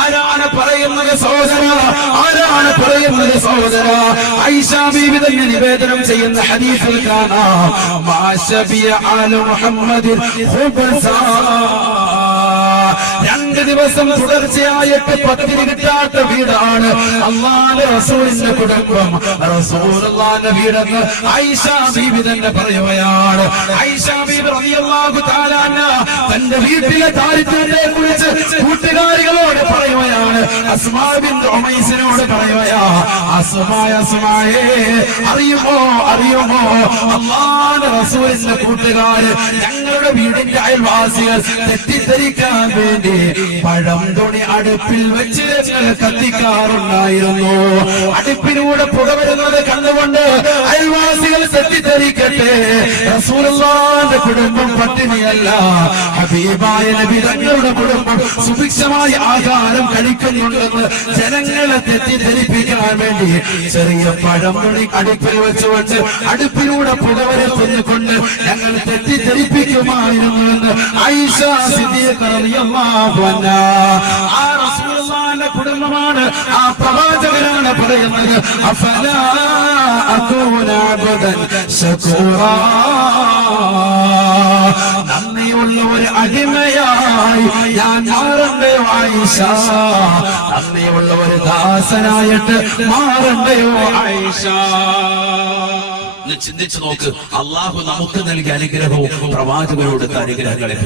ആരാണ് പറയുന്നത് സഹോദര ആരാണ് പറയുന്നത് സഹോദര ആയിഷ ബീവി തന്നെ നിവേദനം ചെയ്യുന്ന ഹദീസിൽ കാണാം മാ ശബിയ ആലു മുഹമ്മദിൻ ഖുബ്സാ 2 ദിവസം തുടർച്ചയായിട്ട് പത്തിരി കിട്ടാത്ത വീടാണ് അല്ലാഹുവിന്റെ റസൂലിന്റെ കുടുംബം റസൂലുള്ളാഹിന്റെ വീടെന്ന് ആയിഷ ബീവി തന്നെ പറയുകയാണ് ആയിഷ ബീവി റളിയല്ലാഹു തആല അൻഹ തന്റെ വീട്ടിലെ ദാരിദ്ര്യത്തെ കുറിച്ച് കൂട്ടുകാരികളോട് പറയുകയാണ് അസ്മാ ബിൻത് ഉമൈസിനോട് പറയുകയാ അസ്മായേ അറിയുമോ അല്ലാഹുവിന്റെ റസൂലിന്റെ കൂട്ടുകാര് ഞങ്ങളുടെ വീടിന്റെ അയൽവാസികൾ തെറ്റിദ്ധരിക്കാൻ വേണ്ടി പഴം തുണി അടുപ്പിൽ വെച്ച് ഞങ്ങൾ കത്തിക്കാറുണ്ടായിരുന്നു അടുപ്പിലൂടെ പുക വരുന്നത് കണ്ടുകൊണ്ട് അയൽവാസികൾ തെറ്റിദ്ധരിക്കട്ടെ റസൂലുള്ളാഹിന്റെ കുടുംബം പട്ടിണിയല്ല ഹബീബായ നബി തങ്ങളുടെ കുടുംബം സുഭിക്ഷമായ ആഹാരം കഴിക്കുന്നുണ്ടെന്ന് ജനങ്ങളെ തെറ്റിദ്ധരിപ്പിക്കാൻ വേണ്ടി ചെറിയ പഴം തുണി അടുപ്പിൽ വെച്ചുകൊണ്ട് അടുപ്പിലൂടെ പുക വരുത്തുന്നുകൊണ്ട് ഞങ്ങൾ തെറ്റിദ്ധരിപ്പിക്കുമായിരുന്നു എന്ന് ആയിഷ സിദ്ദീഖ റളിയല്ലാഹു അൻഹാ ആ റസൂലുള്ളാഹിന്റെ കുടുംബമാണ് ആ പ്രവാചകനാണ് പറയുന്നത് അഫലാ അകൂന അബ്ദൻ ശകൂറാ നന്ദിയുള്ള ഒരു അടിമയായി ഞാൻ മാറണ്ടയോ ആയിഷ നന്ദിയുള്ള ഒരു ദാസനായിട്ട് മാറണ്ടയോ ആയിഷ ചിന്തിച്ചു നോക്ക് അള്ളാഹു നമുക്ക് നൽകിയ അനുഗ്രഹവും പ്രവാചകരോട് അനുഗ്രഹങ്ങളെ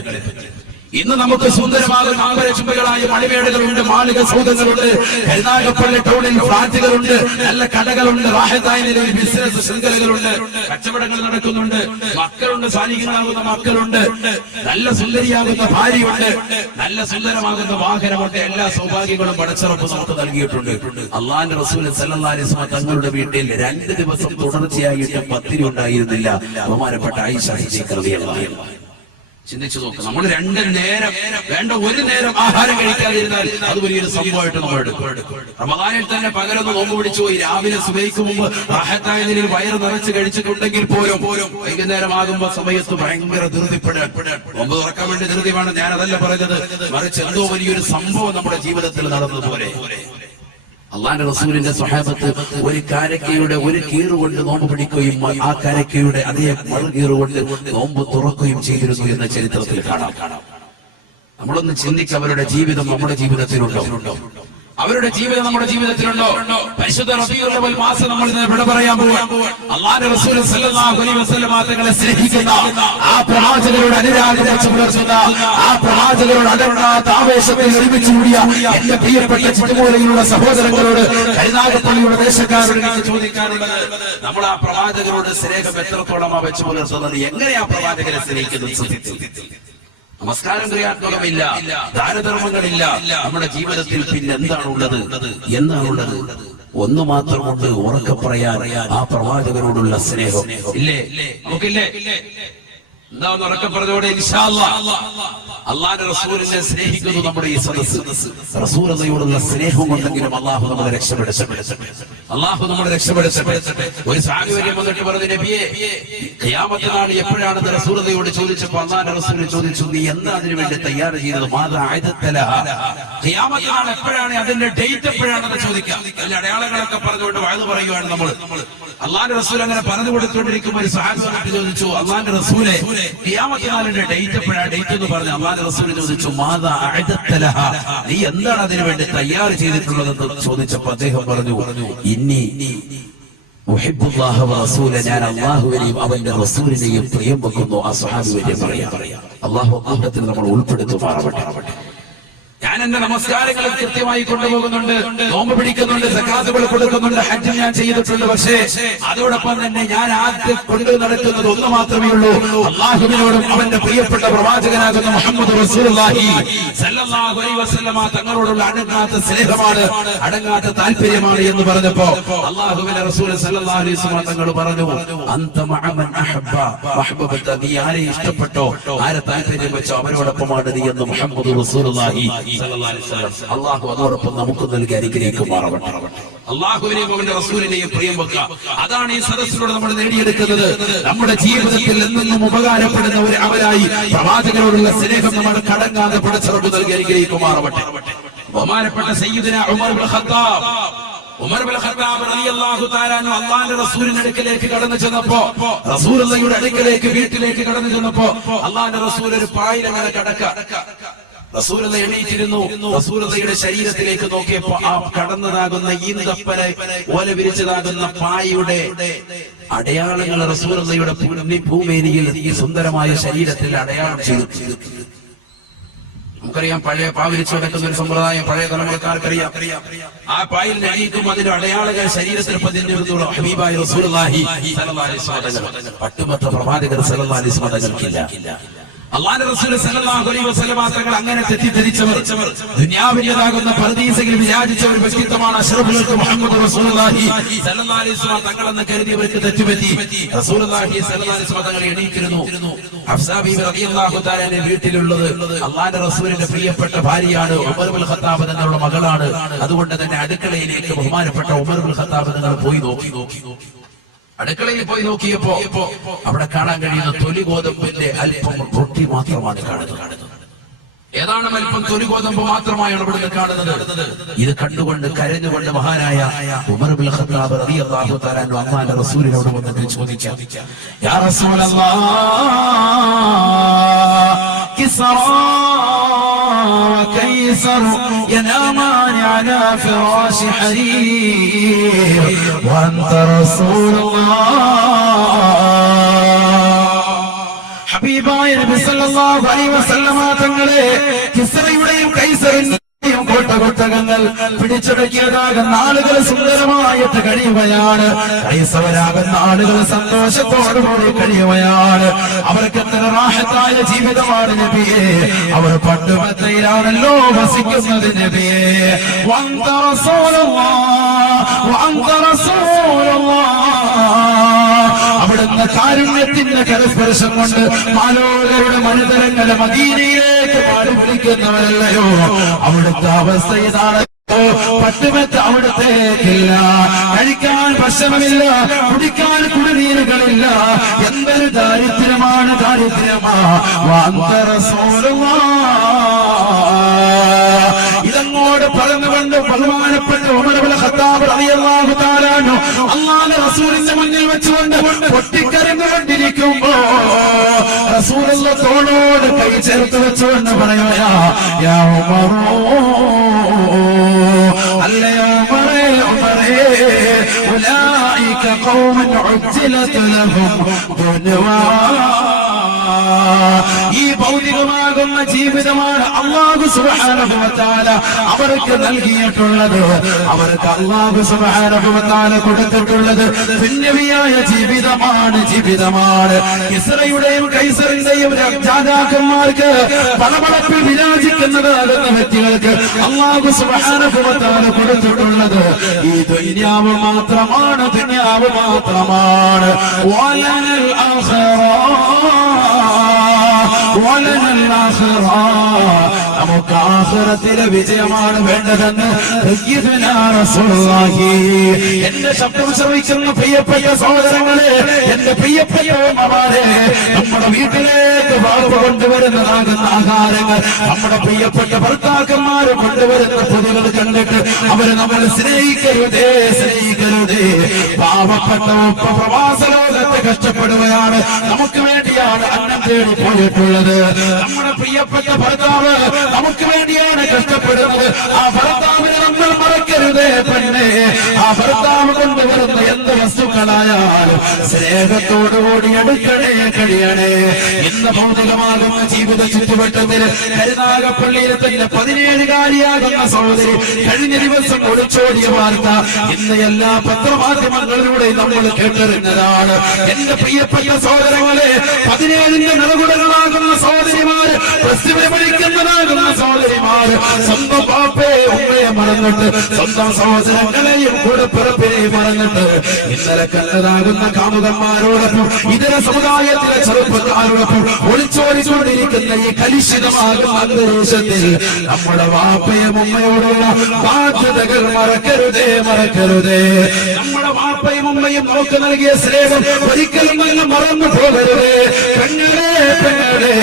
ഇന്ന് നമുക്ക് സുന്ദരമാകുന്ന ആംബരചുംബികളായ മണിമേടുകളുണ്ട് മാളിക സൗധങ്ങളുണ്ട് കരുനാഗപ്പള്ളി ടൗണിൽ ഫ്ലാറ്റുകളുണ്ട് നല്ല കടകളുണ്ട് റാഹത്തായ നിലയിൽ ബിസിനസ് ശൃംഖലകളുണ്ട് കച്ചവടങ്ങൾ നടക്കുന്നുണ്ട് മക്കളുണ്ട് സാലിഹീങ്ങളാകുന്ന മക്കളുണ്ട് നല്ല സുന്ദരിയാകുന്ന ഭാര്യയുണ്ട് നല്ല സുന്ദരമാകുന്ന വാഹനമുണ്ട് എല്ലാ സൗഭാഗ്യങ്ങളും പടച്ചിറപ്പ് നമുക്ക് നൽകിയിട്ടുണ്ട് അള്ളാന്റെ റസൂൽ സല്ലല്ലാഹു അലൈഹി വസല്ലം തങ്ങളുടെ വീട്ടിൽ 2 ദിവസം തുടർച്ചയായിട്ട് പത്തിരി ഉണ്ടായിരുന്നില്ല ബഹുമാനപ്പെട്ട ആയിഷ സിദ്ദീഖ റളിയല്ലാഹു അൻഹ ചിന്തിച്ചു നോക്ക് നമ്മൾ 2 നേരം വേണ്ട 1 നേരം ആഹാരം കഴിക്കാതിരുന്നാൽ അത് വലിയൊരു സംഭവമായിട്ട് നമ്മൾ എടുക്കും റമദാനിൽ തന്നെ പകരൊന്ന് നോമ്പ് പിടിച്ചു പോയി രാവിലെ സുബഹിക്ക് മുമ്പ് റാഹത്തായ നിലയിൽ വയറ് നിറച്ച് കഴിച്ചിട്ടുണ്ടെങ്കിൽ പോലും വൈകുന്നേരം ആകുമ്പോ സമയത്ത് ഭയങ്കര ധൃതിപ്പെടാൻ നോമ്പ് തുറക്കാൻ വേണ്ടി ധൃതിയാണ് ഞാൻ അതല്ല പറയുന്നത് മറിച്ച് എന്തോ വലിയൊരു സംഭവം നമ്മുടെ ജീവിതത്തിൽ നടന്നതുപോലെ അള്ളാന്റെ റസൂലിന്റെ സ്വഹാബത്ത് ഒരു കാരക്കയുടെ ഒരു കീറുകൊണ്ട് നോമ്പ് പിടിക്കുകയും ആ കാരക്കയുടെ അതേ മറുകീറുകൊണ്ട് നോമ്പ് തുറക്കുകയും ചെയ്തിരുന്നു എന്ന ചരിത്രത്തിൽ കാണാം നമ്മളൊന്ന് ചിന്തിച്ച് അവരുടെ ജീവിതം നമ്മുടെ ജീവിതത്തിലുണ്ടോ അവരുടെ ജീവിതം നമ്മുടെ ജീവിതത്തിലുണ്ടോ പരിശുദ്ധ റബീഉൽ അവ്വൽ മാസം നമ്മൾ വിട പറയാൻ പോവുകയാണ് അല്ലാഹുവിന്റെ റസൂൽ സല്ലല്ലാഹു അലൈഹി വസല്ലം തങ്ങളെ സ്നേഹിക്കുന്ന ആ പ്രവാചകരുടെ അനുരാഗം വെച്ച് പുലർത്തുന്ന ആ പ്രവാചകരുടെ അടങ്ങാത്ത ആവേശത്തിൽ ഒരുമിച്ച് കൂടിയ എന്റെ പ്രിയപ്പെട്ട ചുറ്റുമൂലയിലുള്ള സഹോദരങ്ങളോട് കരുനാഗപ്പള്ളിയുടെ ദേശക്കാരോട് എനിക്ക് ചോദിക്കാനുള്ളത് നമ്മൾ ആ പ്രവാചകരോട് സ്നേഹം എത്രത്തോളം വെച്ച് പുലർത്തുന്നത് എങ്ങനെയാ പ്രവാചകരെ സ്നേഹിക്കുന്നത് നമസ്കാരം ക്രിയാത്മകമില്ല ദാനധർമ്മങ്ങളില്ല നമ്മുടെ ജീവിതത്തിൽ പിന്നെ എന്താണുള്ളത് ഒന്ന് മാത്രമുണ്ട് ഉറക്കെ പറയാൻ ആ പ്രവാചകരോടുള്ള സ്നേഹം ഇല്ലേ നമുക്കില്ലേ എന്താന്ന് ഉറക്കെ പറഞ്ഞോടെ ഇൻഷാ അല്ലാഹ് അല്ലാഹുവിന്റെ റസൂലിനെ സ്നേഹിക്കുന്നു നമ്മുടെ ഈ സദസ്സ് റസൂലുള്ളാഹിയോടുള്ള സ്നേഹം ഉണ്ടെങ്കിലും അല്ലാഹു നമ്മളെ രക്ഷപ്പെടുത്തട്ടെ ഒരു സാഹചര്യം വന്നിട്ട് പറഞ്ഞു നബിയേ ഖിയാമത്ത് നാൾ എപ്പോഴാണെന്ന് റസൂലുള്ളാഹിയോട് ചോദിച്ചപ്പോൾ അല്ലാഹുവിന്റെ റസൂൽ ചോദിച്ചു നീ എന്താ അതിനു വേണ്ടി തയ്യാർ ചെയ്തത് മാദാ അഅദത്തലഹ ഖിയാമത്ത് നാൾ എപ്പോഴാണ് അതിന്റെ ഡേറ്റ് എപ്പോഴാണെന്ന് ചോദിക്കാം അല്ല അടയാളങ്ങളൊക്കെ പറഞ്ഞുകൊണ്ട് വഅദ് പറയുവാണ് നമ്മൾ അല്ലാഹുവിന്റെ റസൂൽ അങ്ങനെ പറഞ്ഞു കൊടുത്തുകൊണ്ടിരിക്കുമ്പോൾ ഒരു സഹാബി ചോദിച്ചു അല്ലാഹുവിന്റെ റസൂലേ ഖിയാമത്ത് നാളിന്റെ ഡേറ്റ് എപ്പോഴാണ് ഡേറ്റ് എന്ന് പറഞ്ഞു അല്ലാഹുവിന്റെ റസൂൽ ചോദിച്ചു മാദാ അഅദത്തലഹ നീ എന്താണ് അതിനു വേണ്ടി തയ്യാർ ചെയ്തിട്ടുള്ളതെന്ന് ചോദിച്ചപ്പോൾ അദ്ദേഹം പറഞ്ഞു ഇന്നി ഉഹിബ്ബുല്ലാഹ വറസൂല ഞാൻ അല്ലാഹുവിനെയും അവന്റെ റസൂലിനെയും പ്രിയം വെക്കുന്നു ആ സ്വഹാബിയെ പറയാം അല്ലാഹു കൂട്ടത്തിൽ നമ്മൾ ഉൾപ്പെടുത്തുമാറാവട്ടെ ഞാൻ എന്റെ നമസ്കാരങ്ങൾ കൃത്യമായി കൊണ്ടുപോകുന്നുണ്ട് നോമ്പ് പിടിക്കുന്നുണ്ട് സക്കാത്തുകൾ കൊടുക്കുന്നുണ്ട് ഹജ്ജ് ഞാൻ ചെയ്തിട്ടുണ്ട് പക്ഷേ അതോടൊപ്പം തന്നെ ഞാൻ ആദ്യം കൊണ്ടു നടക്കുന്നത് ഒന്ന് മാത്രമേ ഉള്ളൂ അല്ലാഹുവിനോടും അവന്റെ പ്രിയപ്പെട്ട പ്രവാചകനാകുന്ന മുഹമ്മദ് റസൂലുള്ളാഹി സല്ലല്ലാഹു അലൈഹി വസല്ലമ തങ്ങളോടുള്ള അടങ്ങാത്ത സ്നേഹമാണ് അടങ്ങാത്ത താല്പര്യമാണ് എന്ന് പറഞ്ഞപ്പോ അല്ലാഹുവിന്റെ റസൂൽ സല്ലല്ലാഹു അലൈഹി വസല്ലമ തങ്ങൾ പറഞ്ഞു അൻത മഅമൻ അഹബ്ബ മഹ്ബബത നീ ആരെ ഇഷ്ടപ്പെട്ടോ ആരെ താല്പര്യം വെച്ചോ അവരോടൊപ്പമാണ് നീ എന്ന് മുഹമ്മദ് റസൂലുള്ളാഹി സല്ലല്ലാഹു അലൈഹി വസല്ലം. അല്ലാഹു അതോടൊപ്പം നമുക്ക് നൽകി അനുഗ്രഹിക്കുമാറാവട്ടെ. അല്ലാഹുവിനെയും അവന്റെ റസൂലിനെയും പ്രിയം വെക്കുക. അതാണ് ഈ സദസ്സിലൂടെ നമ്മൾ നേടിയെടുക്കുന്നത്. നമ്മുടെ ജീവിതത്തിൽ എന്നും ഉപകാരപ്പെടുന്ന ഒരു അവരായി പ്രവാചകരോടുള്ള സ്നേഹം നമ്മൾ കടങ്ങാതെ പടച്ചറബ് നൽകി അനുഗ്രഹിക്കുമാറാവട്ടെ. ബഹുമാനപ്പെട്ട സയ്യിദുന ഉമർ ഇബ്നുൽ ഖത്താബ് റളിയല്ലാഹു തആല അൻഹു അല്ലാഹുവിന്റെ റസൂലിന്റെ അടുക്കലേക്ക് കടന്നു ചെന്നപ്പോ, റസൂലുള്ളാഹിയുടെ അടുക്കലേക്ക് വീട്ടിലേക്ക് കടന്നു ചെന്നപ്പോ അല്ലാഹുവിന്റെ റസൂൽ ഒരു പായിൽ അങ്ങനെ കിടക്ക. റസൂലുള്ളാഹി എണീറ്റിരുന്നു. റസൂലുള്ളാഹിയുടെ ശരീരത്തിലേക്ക് നോക്കിയപ്പോ ആ കടന്നതാകുന്ന ഈന്തപ്പന ഓല വിരിച്ചതാകുന്ന പായയുടെ അടയാളങ്ങൾ റസൂലുള്ളാഹിയുടെ ഭൂമേനിയിൽ ഈ സുന്ദരമായ ശരീരത്തിൽ അടയാളം ചെയ്തു. നമുക്കറിയാം, പഴയ പാവിരിച്ചു കിടക്കുന്ന ഒരു സമ്പ്രദായം പഴയ തലമുറക്കാർക്കറിയാം. ആ പായിൽ എണീക്കും അതിന്റെ അടയാളങ്ങൾ ശരീരത്തിൽ പതിഞ്ഞിരുന്നു. ഹബീബായ റസൂലുള്ളാഹി സ്വല്ലല്ലാഹു അലൈഹി വസല്ലം പട്ടുമറ്റ പ്രവാചകർ സ്വല്ലല്ലാഹു അലൈഹി വസല്ലം അല്ലാഹുവിന്റെ റസൂൽ സ്വല്ലല്ലാഹു അലൈഹി വസല്ലം തങ്ങൾ അങ്ങനെ തെറ്റിദ്ധരിച്ചവർ, ദുനിയാവിലേതാകുന്ന പരദീസയിൽ വിരാജിച്ച ഒരു വ്യക്തിത്വമാണ് അഷ്റഫുൽ ഖൽഖ് മുഹമ്മദ് റസൂലുള്ളാഹി സ്വല്ലല്ലാഹു അലൈഹി വസല്ലം തങ്ങളെന്ന് കരുതിയവർക്ക് തെറ്റുപറ്റി. റസൂലുള്ളാഹി സ്വല്ലല്ലാഹു അലൈഹി വസല്ലം തങ്ങൾ എണീറ്റിരുന്നു. ഹഫ്സ ബീവി റളിയല്ലാഹു തആലയുടെ വീട്ടിലുള്ളത് അല്ലാഹുവിന്റെ റസൂലിന്റെ പ്രിയപ്പെട്ട ഭാര്യയാണ്, ഉമർ ഇബ്നുൽ ഖത്താബ് തങ്ങളുടെ മകളാണ്. അതുകൊണ്ട് തന്നെ അടുക്കളയിലേക്ക് ബഹുമാനപ്പെട്ട ഉമർ ഇബ്നുൽ ഖത്താബ് തങ്ങൾ പോയി നോക്കി. അടുക്കളയിൽ പോയി നോക്കിയപ്പോ അവിടെ കാണാൻ കഴിയുന്ന തൊലി ഗോതമ്പിന്റെ അല്പം റൊട്ടി മാത്രമാണ് കാണുന്നത്. ഏതാനും അല്പം തൊലി ഗോതമ്പ് മാത്രമായാണ് ഇവിടുന്ന് കാണുന്നത്. ഇത് കണ്ടുകൊണ്ട് കരഞ്ഞുകൊണ്ട് മഹാനായ ഉമർ ഇബ്നുൽ ഖത്താബ് റളിയല്ലാഹു തആല അൻഹു അല്ലാഹുവിന്റെ റസൂലിനോട് വന്നിട്ട് ചോദിച്ചു, യാ റസൂലല്ലാഹ്, കിസ്റാ وكيسر ينامان على فراش حرير وأنت رسول الله. ഹബീബായ നബി സല്ലല്ലാഹു അലൈഹി വസല്ലമ തങ്ങളെ കിസ്റയുടെയും കൈസറിന്റെയും കോട്ടകൊട്ടകങ്ങൾ പിടിച്ചടക്കിയതാകുന്ന ആളുകൾ സുന്ദരമായിട്ട് കഴിയുകയാണ്. കൈസവരാകുന്ന ആളുകൾ സന്തോഷത്തോടുകൂടി കഴിയുകയാണ്. അവർക്ക് എത്ര റാഹത്തായ ജീവിതമാണ് നബിയെ. അവർ പട്ടുമെത്തയിലാണല്ലോ വസിക്കുന്നത് നബിയെ. വഅൻത റസൂലുള്ളാഹ് വഅൻത റസൂലുള്ളാഹ്. അവിടുന്ന് കാരുണ്യത്തിന്റെ കരസ്പർശം കൊണ്ട് മാലോകരുടെ മനുതരങ്ങളെ മദീനയിലേക്ക് പാടി വിളിക്കുന്നവരല്ലയോ. അവിടുത്തെ അവസ്ഥ ഇതാണ്. പട്ടുമെത്ത് അവിടുത്തേക്കില്ല, കഴിക്കാൻ ഭക്ഷണമില്ല, കുടിക്കാൻ കുടിനീരുകളില്ല. എന്തൊരു ദാരിദ്ര്യമാണ്, ഇതങ്ങോട് പറഞ്ഞുകൊണ്ട് ബഹുമാനപ്പെട്ട ഉമർ ഇബ്നുൽ ഖത്താബ് റളിയല്ലാഹു തആല അൻഹു അല്ലാഹുവിന്റെ റസൂലിന്റെ മുന്നിൽ വെച്ചുകൊണ്ട് പൊട്ടിക്കരഞ്ഞുകൊണ്ടിരിക്കുമ്പോ റസൂലുള്ള തോളോട് കൈ ചേർത്ത് വെച്ചുകൊണ്ട് പറയുകയാ, യാ ഉമർ, അല്ലയോ ഉമറേ, ഉമറേ, ഉലൈക ഖൗമുൻ ഉജ്ജിലത് ലഹും ദുനിയാ. ഈ ഭൗതികമാകുന്ന ജീവിതമാണ് അല്ലാഹു സുബ്ഹാനഹു വ തആല അവർക്ക് നൽകിയിട്ടുള്ളത്. അവർക്ക് അല്ലാഹു സുബ്ഹാനഹു വ തആല കൊടുത്തിട്ടുള്ളത് ദുനിയവിയായ ജീവിതമാണ്. കിസ്റയുടെയും കൈസറിന്റെയും രാജാക്കന്മാർക്ക് പണമടപ്പിൽ വിരാജിക്കുന്നതാകുന്ന വ്യക്തികൾക്ക് അല്ലാഹു സുബ്ഹാനഹു വ തആല കൊടുത്തിട്ടുള്ളത് ഈ ദുനിയാവ് മാത്രമാണ്. വലനൽ ആഖിറ നമുക്ക് ആഖിറത്തിലെ വിജയമാണ് വേണ്ടതെന്ന് സയ്യിദുനാ റസൂലുള്ളാഹി. എന്റെ ശബ്ദം ശ്രവിക്കുന്ന പ്രിയപ്പെട്ട സഹോദരങ്ങളെ, എന്റെ പ്രിയപ്പെട്ട ഉമ്മമാരെ, നമ്മുടെ വീട്ടിലേക്ക് വാർപ്പ് കൊണ്ടുവരുന്നതാകുന്ന ആഹാരങ്ങൾ നമ്മുടെ പ്രിയപ്പെട്ട ഭർത്താക്കന്മാരെ കൊണ്ടുവരുന്ന പൊതുകൾ കണ്ടിട്ട് അവരെ നമ്മൾ സ്നേഹിക്കരുതേ. പാവപ്പെട്ട ഒപ്പ പ്രവാസ ലോകത്ത് കഷ്ടപ്പെടുകയാണ്. നമുക്ക് വേണ്ടിയാണ് അന്നം തേടി പോയിട്ടുള്ളത്. നമ്മുടെ പ്രിയപ്പെട്ട ഭർത്താവ് നമുക്ക് വേണ്ടിയാണ് കഷ്ടപ്പെടുന്നത്. ആ ഭർത്താവിനെ നമ്മൾ മറക്കരുതേ പെണ്ണെ. ആ ഭർത്താവ് കൊണ്ടുവരുന്ന എന്ത് വസ്തുക്കളായാലും സ്നേഹത്തോടുകൂടി അടുക്കണേ, കഴിയണേ. ഇന്ന് ഭൗതികമാകുന്ന ജീവിത ചുറ്റുവട്ടത്തിൽ കരുനാഗപ്പള്ളിയിൽ തന്നെ 17-കാരിയാകുന്ന സഹോദരി കഴിഞ്ഞ ദിവസം ഒളിച്ചോടിയ വാർത്ത ഇന്ന് എല്ലാ പത്രമാധ്യമങ്ങളിലൂടെ നമ്മൾ കേട്ടറിഞ്ഞതാണ്. എന്റെ പ്രിയപ്പെട്ട സഹോദരങ്ങളെ, 17ന്റെ നിറകുടകളാകുന്ന സഹോദരിമാര് പ്രസ്തുവിനെ വിളിക്കുന്നതാകുന്ന പെറ്റതാകുന്ന സഹോദരിമാർ സ്വന്തം ബാപ്പയെ ഉമ്മയെ മറന്നിട്ട് സ്വന്തം സഹോദരങ്ങളെയും കൂടെ പിറപ്പിനെയും മറന്നിട്ട് ഇന്നലെ കണ്ടതാകുന്ന കാമുകന്മാരോടൊപ്പം ഇതര സമുദായത്തിലെ ചെറുപ്പക്കാരോടൊപ്പം ഒളിച്ചോടിക്കൊണ്ടിരിക്കുന്ന ഈ കലുഷിതമാകുന്ന അന്തരീക്ഷത്തിൽ നമ്മുടെ വാപ്പയും ഉമ്മയോടുള്ള ബാധ്യതകൾ മറക്കരുതേ. നമ്മുടെ വാപ്പയും ഉമ്മയും നമുക്ക് നൽകിയ സ്നേഹം ഒരിക്കലും അങ്ങ് മറന്നു പോകരുതേ. പെങ്ങളെ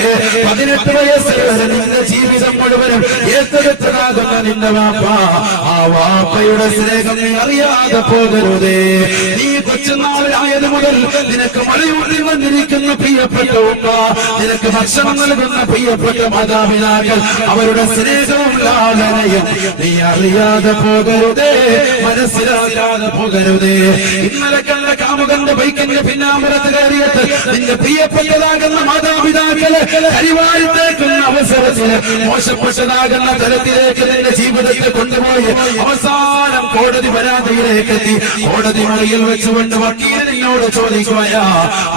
18 വയസ്സ് വരെ നിന്റെ ജീവിതം മുഴുവനും ഏറ്റെടുത്തതാകുന്ന നിന്റെ വാപ്പ, ആ വാപ്പയുടെ സ്നേഹം നീ അറിയാതെ പോകരുതേ. നീ കൊച്ചുനാളിലായത് മുതൽ നിനക്ക് മലയൂട്ടി വന്നിരിക്കുന്ന പ്രിയപ്പെട്ട ഉമ്മ, നിനക്ക് ഭക്ഷണം നൽകുന്ന പ്രിയപ്പെട്ട മാതാപിതാക്കൾ, അവരുടെ സ്നേഹവും ലാളനയും നീ അറിയാതെ പോകരുതേ, മനസ്സിലാകാതെ പോകരുതേ. ഇന്നലെ കണ്ട കാമുകന്റെ ബൈക്കിന്റെ പിന്നാമ്പുറത്ത് കയറിയിട്ട് നിന്റെ പ്രിയപ്പെട്ടതാകുന്ന മാതാപിതാക്കളെ കരിവാരിത്തേക്കുന്ന അവസരത്തില് മോശപ്പെട്ടതാകുന്ന തലത്തിലേക്ക് നിന്റെ ജീവിതത്തെ കൊണ്ടുപോയി അവസാനം കോടതി പരാതിയിലേക്ക് എത്തി. കോടതി മുറിയിൽ വെച്ചുകൊണ്ട് വക്കീൽ നിന്നോട് ചോദിക്കുകയാ,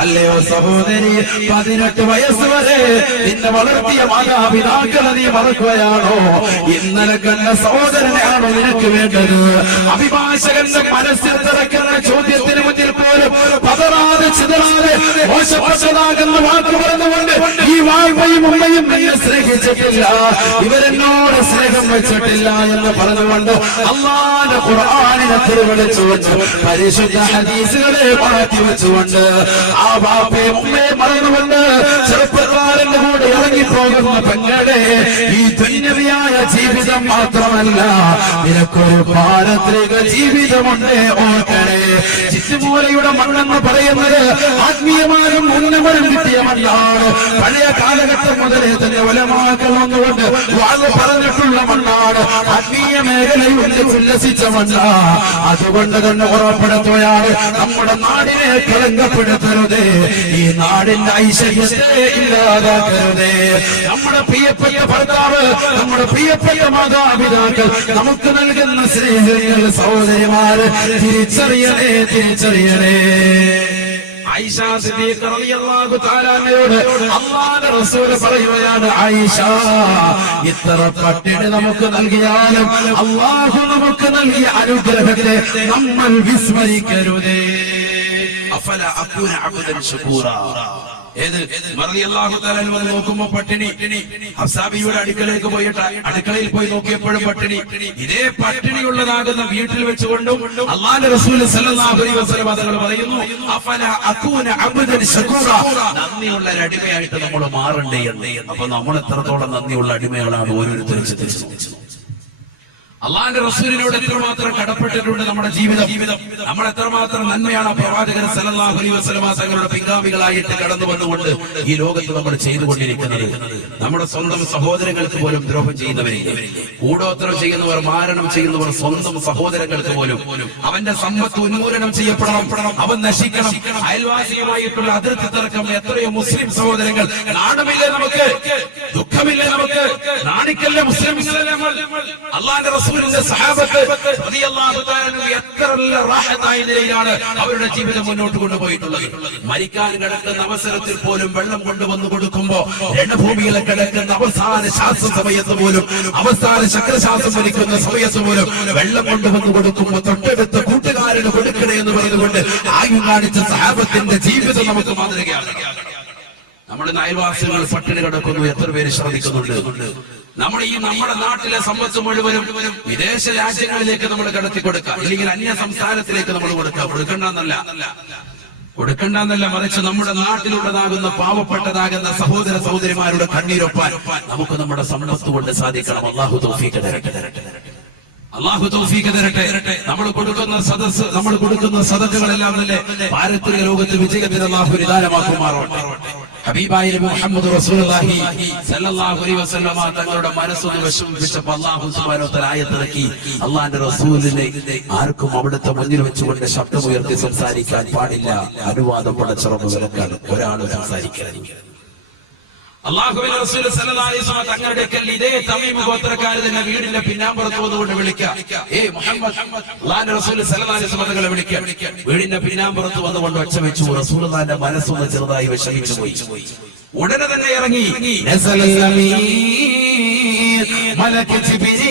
അല്ലയോ സഹോദരി, 18 വയസ്സ് വരെ നിന്നെ വളർത്തിയ മാതാപിതാക്കളെ നീ മറക്കുകയാണോ? ഇന്നലെ കണ്ട സഹോദരനെയാണോ നിനക്ക് വേണ്ടത്? അഭിഭാഷകന്റെ മനസ്സിൽ തിറക്കുന്ന ചോദ്യത്തിന് മുന്നിൽ പോലും പതറാതെ ചിതറാതെ മോശപ്പെട്ടതാകുന്ന വാക്ക് പറഞ്ഞുകൊണ്ട് ഈ വായ്പയും ഉമ്മയും എന്നെ സ്നേഹിച്ചിട്ടില്ല, ഇവരെന്നോട് സ്നേഹം വെച്ചിട്ടില്ല എന്ന് പറഞ്ഞുകൊണ്ട് അല്ലാഹുവിന്റെ ഖുർആനിനെ തിരുവളിച്ചുകൊണ്ട് പരിശുദ്ധ ഹദീസുകളെ മാറ്റി വെച്ചുകൊണ്ട് ആ വാപ്പയും ഉമ്മയെ മറന്നുകൊണ്ട് ചെറുപ്പക്കാരന്റെ കൂടെ ഇറങ്ങിപ്പോകുന്ന പെങ്ങളെ, ഈ ദുനിയവിയായ ജീവിതം മാത്രമല്ല, നിനക്കൊരു പാരത്രിക ജീവിതമുണ്ട്. ഓർക്കണേ, ചുറ്റുമൂലയുടെ മണ്ണെന്ന് പറയുന്നത് ആത്മീയമായും ഉന്നമനം കിട്ടിയ മണ്ണാണ്. പഴയ കാലഘട്ടം മുതലേ തന്നെ ഉലമാക്കൾ വന്നുകൊണ്ട് വാങ്ങ് പറഞ്ഞിട്ടുള്ള മണ്ണാണ്. ആത്മീയ മേഖലയിൽ ഉല്ലസിച്ച മണ്ണാ. അതുകൊണ്ട് തന്നെ ഉറപ്പെടുത്തുകയാണ്, നമ്മുടെ നാടിനെ കളങ്കപ്പെടുത്തരുതേ, ഈ നാടിന്റെ ഐശ്വര്യത്തെ ഇല്ലാതാക്കരുതേ. നമ്മുടെ പ്രിയപ്പെട്ട ഭർത്താവ്, നമ്മുടെ പ്രിയപ്പെട്ട മാതാപിതാക്കൾ നമുക്ക് നൽകുന്ന സ്നേഹങ്ങൾ സഹോദരിമാര് തിരിച്ചറിയണേ. ആയിഷ സിദ്ദീഖ റളിയല്ലാഹു തആല അൻഹയോട് അല്ലാഹുവിന്റെ റസൂൽ പറയുകയാണ്, ആയിഷ, ഇത്ര പട്ടിണി നമുക്ക് നൽകിയാലും അല്ലാഹു നമുക്ക് നൽകിയ അനുഗ്രഹത്തെ നമ്മൾ വിസ്മരിക്കരുതേ. അഫല അകൂന അബ്ദൻ ശുകൂറാ. നോക്കുമ്പോ പട്ടിണി, ഹഫ്സാബിയുടെ അടുക്കളയിലേക്ക് പോയിട്ട് അടുക്കളയിൽ പോയി നോക്കിയപ്പോഴും പട്ടിണി. ഇതേ പട്ടിണിയുള്ളതാകുന്ന വീട്ടിൽ വെച്ചുകൊണ്ടും അല്ലാഹുവിന്റെ റസൂൽ സല്ലല്ലാഹു അലൈഹി വസല്ലം തങ്ങൾ പറയുന്നു, അഫല അകൂന അബ്ദൻ ശുകൂറാ, നന്ദിയുള്ള അടിമയായിട്ട് നമ്മൾ മാറണ്ടേ എന്ന്. അപ്പൊ നമ്മൾ എത്രത്തോളം നന്ദിയുള്ള അടിമകളാണ് ഓരോരുത്തരും ചിന്തിച്ചു. അള്ളാന്റെ റസൂലിനോട് എത്രമാത്രം കടപ്പെട്ടിട്ടുണ്ട് നമ്മുടെ ജീവിതം, നമ്മൾ എത്രമാത്രം നന്മയാണ് പ്രവാചകൻ സല്ലല്ലാഹു അലൈഹി വസല്ലം തങ്ങളുടെ പിൻഗാമികളായിട്ട് കടന്നു വന്നുകൊണ്ട് ഈ ലോകത്ത് നമ്മൾ ചെയ്തുകൊണ്ടിരിക്കുന്നത്. നമ്മുടെ സ്വന്തം സഹോദരങ്ങൾക്ക് പോലും ദ്രോഹം ചെയ്യുന്നവരില്ല, കൂടോത്രം ചെയ്യുന്നവർ, മാരണം ചെയ്യുന്നവർ സ്വന്തം സഹോദരങ്ങൾക്ക് പോലും അവന്റെ സമ്പത്ത് ഉന്മൂലനം ചെയ്യപ്പെടണം, അവൻ നശിക്കണം. അയൽവാസിയുമായിട്ടുള്ള അതിർത്തി തർക്കം എത്രയോ മുസ്ലിം സഹോദരങ്ങൾ. നാണമില്ലേ നമുക്ക്, ദുഃഖമില്ലേ നമുക്ക്, നാണിക്കല്ലേ മുസ്ലിംകളെ നമ്മൾ? അള്ളാന്റെ റസൂലിന്റെ സഹാബത്ത് റളിയല്ലാഹു തആല എത്ര റാഹത്തായ നിലയിലാണ് അവരുടെ ജീവിതം മുന്നോട്ട് കൊണ്ടുപോയിട്ടുള്ളത്. മരിക്കാൻ കിടക്കുന്ന അവസരത്തിൽ പോലും വെള്ളം കൊണ്ടുവന്നു കൊടുക്കുമ്പോ, രണഭൂമിയിലെ കിടക്കുന്ന അവസാന ശ്വാസം സമയത്ത് പോലും, അവസാന ചക്രശ്വാസം വലിക്കുന്ന സമയത്ത് പോലും വെള്ളം കൊണ്ടുവന്നു കൊടുക്കുമ്പോ തൊട്ടടുത്ത കൂട്ടുകാരന് കൊടുക്കണേ എന്ന് പറഞ്ഞുകൊണ്ട് ആയുധം കാണിച്ച സഹാബത്തിന്റെ ജീവിതം നമുക്ക് മാതൃകയാണ്. നമ്മുടെ അയൽവാസികൾ പട്ടിണി കിടക്കുന്നു, എത്ര പേര് ശ്രദ്ധിക്കുന്നുണ്ട്? നമ്മുടെ നാട്ടിലെ സമ്പത്ത് മുഴുവനും വിദേശ രാജ്യങ്ങളിലേക്ക് നമ്മൾ കടത്തി കൊടുക്കുക, അല്ലെങ്കിൽ അന്യ സംസ്ഥാനത്തിലേക്ക് നമ്മൾ കൊടുക്കണ്ടെന്നല്ല, മറിച്ച് നമ്മുടെ നാട്ടിലുള്ളതാകുന്ന പാവപ്പെട്ടതാകുന്ന സഹോദര സഹോദരിമാരുടെ കണ്ണീരൊപ്പാൻ നമുക്ക് നമ്മുടെ സമ്പത്ത് കൊണ്ട് സാധിക്കണം. അല്ലാഹു തൗഫീഖ് തരട്ടെ. നമ്മൾ കൊടുക്കുന്ന സദഖകളെല്ലാം തന്നെ പാരത്രിക ലോകത്ത് വിജയത്തിന് അല്ലാഹു നിദാനമാക്കുമാറാവട്ടെ. ഹബീബായ മുഹമ്മദ് റസൂലുള്ളാഹി സല്ലല്ലാഹു അലൈഹി വസല്ലം തങ്ങളുടെ മനസ്സൊന്ന് വിഷമിപ്പിച്ചപ്പോൾ അല്ലാഹു സുബ്ഹാനഹു വ തആല ആയത്തിറക്കി, അല്ലാഹുവിന്റെ റസൂലിനെ ആർക്കും അവിടുത്തെ മുന്നിൽ വെച്ചുകൊണ്ട് ശബ്ദമുയർത്തി സംസാരിക്കാൻ പാടില്ല, അനുവാദം പടച്ചിറപ്പ് വിലക്കാണ്, ഒരാൾ സംസാരിക്കരുത്. അല്ലാഹുവിന്റെ റസൂൽ സല്ലല്ലാഹു അലൈഹി വസല്ലം തങ്ങളുടെ ഇതേ തമീം ഗോത്രക്കാരെ തന്നെ വീടിന്റെ പിന്നാമ്പുറത്ത് വന്നുകൊണ്ട് വിളിക്കുക, മുഹമ്മദ്, അല്ലാഹുവിന്റെ റസൂൽ സല്ലല്ലാഹു അലൈഹി വസല്ലം തങ്ങളെ വിളിക്കുക. വീടിന്റെ പിന്നാമ്പുറത്ത് വന്നുകൊണ്ട് ഒച്ച വെച്ചു. റസൂലുള്ളാഹിന്റെ മനസ്സൊന്ന് ചെറുതായി വിഷമിച്ചു പോയി. ഉടനെ തന്നെ ഇറങ്ങി, മലക്ക് ജിബ്രീൽ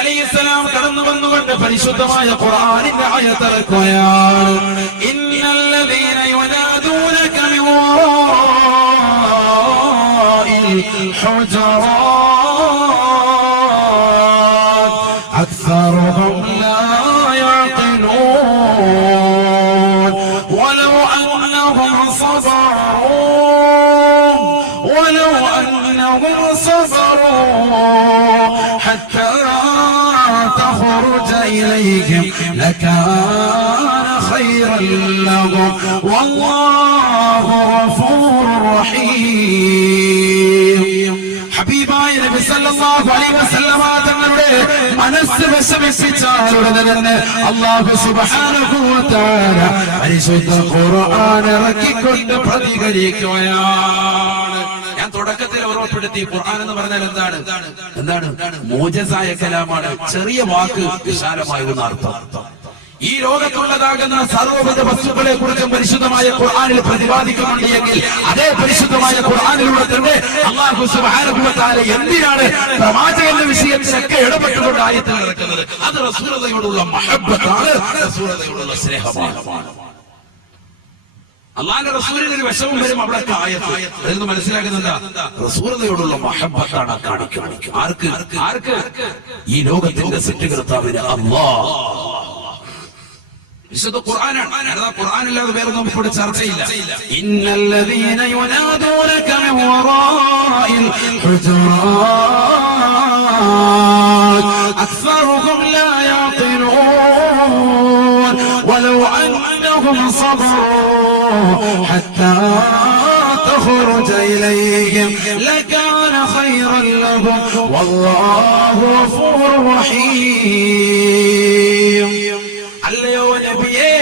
അലൈഹിസ്സലാം കടന്നു വന്നുകൊണ്ട് പരിശുദ്ധമായ ഖുർആനിന്റെ ആയത്ത് ഇറക്കുകയാണ്. ഇന്നല്ലദീന യുനാദൂനക മിൻ വറാഇൽ ഹുജറാത്ത് അക്സറുഹും ലാ യഅഖിലൂൻ വലൗ അന്നഹും صبروا حتى تخرج إليهم لكان خيرا لهم والله غفور رحيم. ഹബീബായ നബി സല്ലല്ലാഹു അലൈഹി വസല്ലമ തങ്ങളുടെ മനസ്സ് വിഷമിപ്പിച്ചാലുടനെ തന്നെ അല്ലാഹു സുബ്ഹാനഹു വ തആല പരിശുദ്ധ ഖുർആൻ ഇറക്കിക്കൊണ്ട് പ്രതികരിക്കുകയാണ്. ഞാൻ തുടക്കത്തിൽ ഓർമ്മപ്പെടുത്തി, ഖുർആൻ എന്ന് പറഞ്ഞാൽ എന്താണ് മോജസായ കലാമാണ്. ചെറിയ വാക്ക് വിശാലമായിരുന്ന അർത്ഥം. ഈ ലോകത്തുള്ളതാകുന്ന സർവ്വവിധ വസ്തുക്കളെ കുറിച്ചും പരിശുദ്ധമായ ഖുർആനിൽ പ്രതിപാദിക്കുന്നുണ്ട് എങ്കിൽ അതേ പരിശുദ്ധമായ ഖുർആനിലൂടെ തന്നെ അല്ലാഹു സുബ്ഹാനഹു വ തആല എന്തിനാണ് പ്രവാചകന്റെ വിഷയത്തിലൊക്കെ ഇടപെട്ടുകൊണ്ട് ആയത്തുകൾ ഇറക്കുന്നത്? അത് റസൂലുള്ളാഹിയോടുള്ള മഹബ്ബത്താണ്, റസൂലുള്ളാഹിയോടുള്ള സ്നേഹമാണ്. അല്ലാഹുവിന്റെ റസൂലിന് ഒരു വിഷമം വരും, അവിടെ ആയത്ത് എന്ന് മനസ്സിലാക്കുന്നുണ്ടാ റസൂലുള്ളാഹിയോടുള്ള മഹബ്ബത്താണ് കാണിക്കുന്നത്. ആർക്ക്? ഈ ലോകത്തിന്റെ സൃഷ്ടികർത്താവിന് അല്ലാഹ്. വിശുദ്ധ ഖുർആനാണ്. അതാ ഖുർആനില്ലാതെ വേറെ നമുക്ക് ഇവിടെ ചർച്ചയില്ല. ഇന്നല്ലദീന യുനാദൂനക മിൻ വറാഇൽ ഹുജറാത്ത് അക്സറുഹും ലാ യഅഖിലൂൻ വലൗ അന്നഹും സബറൂ ഹത്താ تخرج إليهم لكان خيرا لهم والله غفور رحيم. അല്ലയോ നബിയേ,